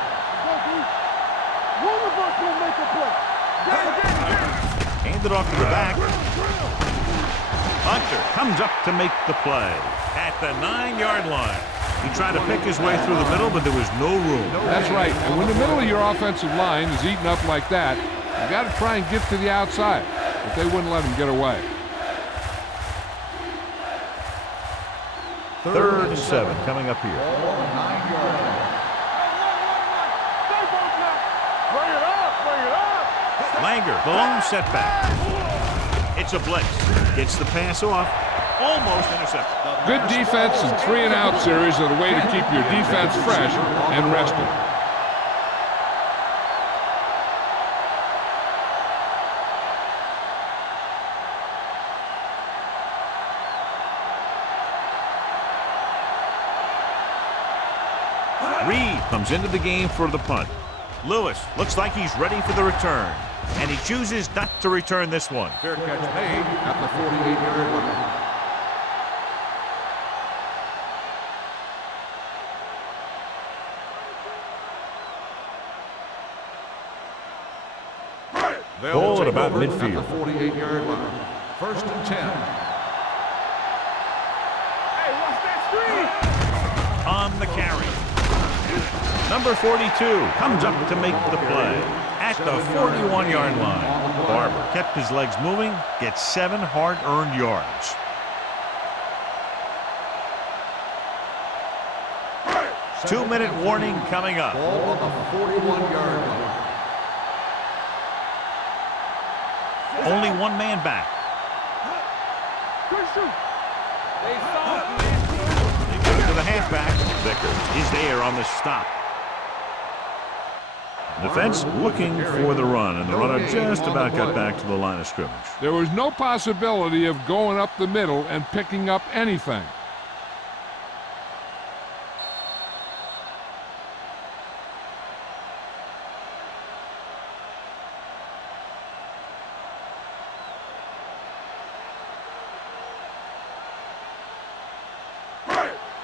One of us will make a play. hand it off to the back. Hunter comes up to make the play at the 9-yard line. He tried to pick his way through the middle, but there was no room. That's right. And when the middle of your offensive line is eaten up like that, you got to try and get to the outside. But they wouldn't let him get away. 3rd and 7 coming up here. Bring it up, bring it up. Langer, the lone setback. It's a blitz. Gets the pass off. Almost intercepted. Good defense and 3-and-out series are the way to keep your defense fresh and rested. Reed comes into the game for the punt. Lewis looks like he's ready for the return, and he chooses not to return this one. Fair catch made at the 48-yard line. Ball at about midfield. At the 48-yard line. 1st and 10. Hey, watch that screen. On the carry. Number 42 comes up to make the play at the 41-yard line. Barber kept his legs moving, gets 7 hard-earned yards. Two-minute warning coming up. Ball on the 41-yard line. Only one man back. Good shoot. They saw it. They go to the halfback. Vickers is there on the stop. Defense looking for the run, and the runner just about got back to the line of scrimmage. There was no possibility of going up the middle and picking up anything.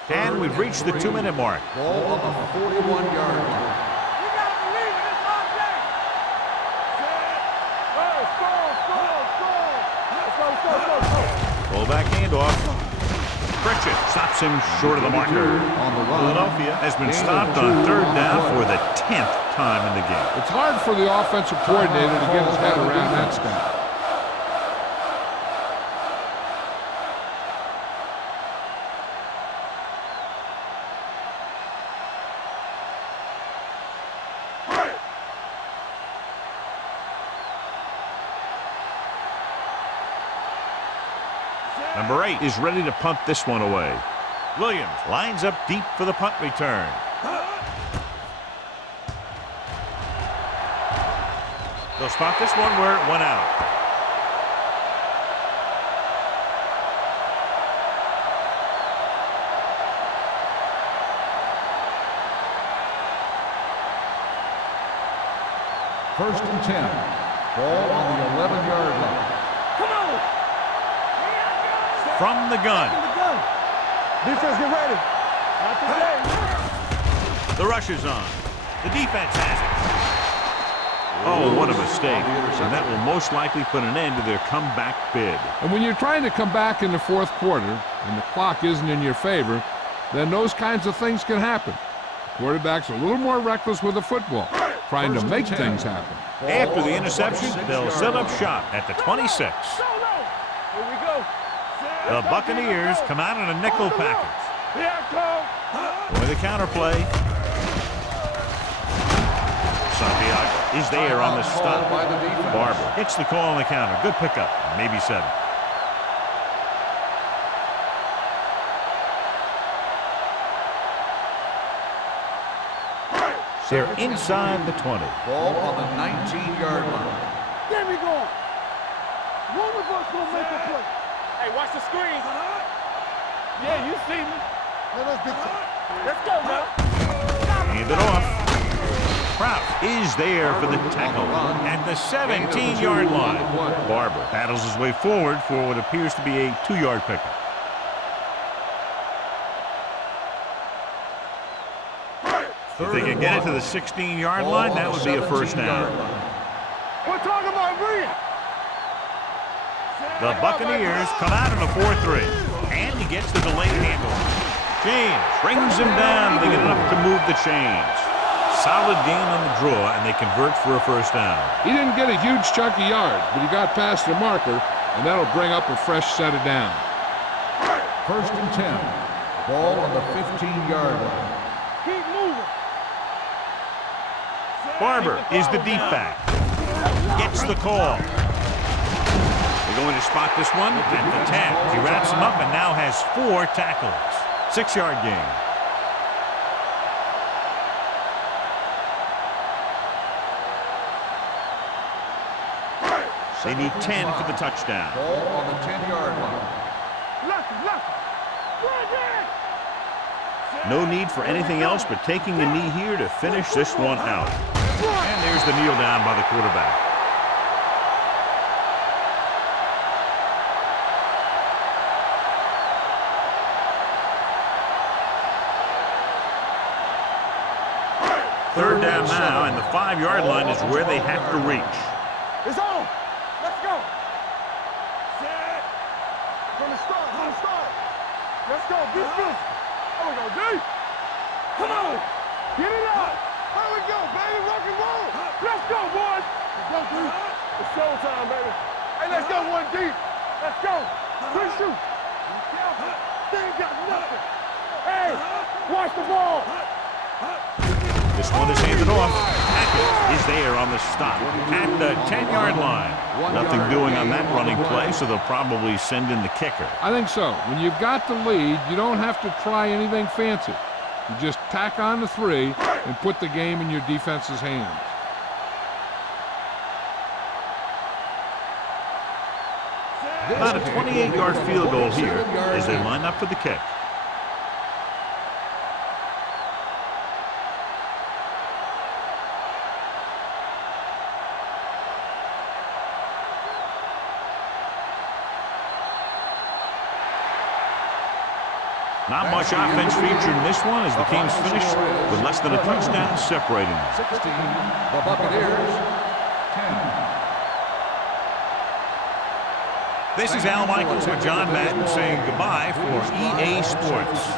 And we've reached the 2-minute mark. Ball on the 41-yard line. You gotta believe it. It's our day. Hey, score. Let's go. Fullback handoff. Pritchett stops him short of the marker. On the run. Philadelphia has been stopped on 3rd down for the 10th time in the game. It's hard for the offensive coordinator to get his head around that stat. Number 8 is ready to punt this one away. Williams lines up deep for the punt return. They'll spot this one where it went out. First and 10. Ball on the 11-yard line. Come on. From the gun. Defense, get ready. Not today. The rush is on. The defense has it. Oh, what a mistake. And that will most likely put an end to their comeback bid. And when you're trying to come back in the 4th quarter and the clock isn't in your favor, then those kinds of things can happen. The quarterback's a little more reckless with the football, trying to make things happen. After the interception, they'll set up shop at the 26. Here we go. The Buccaneers come out in a nickel package. Here I come. With a counterplay. Santiago is there on the stop. By the defense. Barber hits the call on the counter. Good pickup. Maybe 7. They're inside the 20. Ball on the 19-yard line. There we go. One of us will make a play. Hey, watch the screen. Yeah, you see me. Let's go now. Hand it off. Kraut is there for the tackle at the 17-yard line. Barber paddles his way forward for what appears to be a 2-yard pickup. If they can get it to the 16-yard line, that would be a first down. We're talking about Reed. The Buccaneers come out in a 4-3. And he gets the delayed handle. James brings him down. They get enough to move the chains. Solid gain on the draw, and they convert for a first down. He didn't get a huge chunk of yards, but he got past the marker, and that'll bring up a fresh set of downs. 1st and 10. Ball on the 15-yard line. Keep moving. Barber is the deep back. Gets the call. They're going to spot this one at the 10. He wraps him up and now has 4 tackles. 6-yard gain. They need 10 for the touchdown. Ball on the 10-yard line. No need for anything else but taking a knee here to finish this one out. And there's the kneel down by the quarterback. Third down now, and the 5-yard line is where they have to reach. It's on. Let's go. Set. From the start. Let's go. Be physical. There we go, D. Come on. Get it up. There we go, baby. Rock and roll. Let's go, boys. Let's go, D. It's showtime, baby. Hey, let's go, 1 deep. Let's go. Quick shoot. They ain't got nothing. Hey, watch the ball. This one is handed off. Hackett is there on the stop at the 10-yard line. Nothing doing on that running play, so they'll probably send in the kicker. I think so. When you've got the lead, you don't have to try anything fancy. You just tack on the 3 and put the game in your defense's hands. About a 28-yard field goal here as they line up for the kick. Not much offense featured in this one as the team's finished with less than a touchdown separating them. 16, the Buccaneers, 10. This is Al Michaels with John Madden saying goodbye for EA Sports.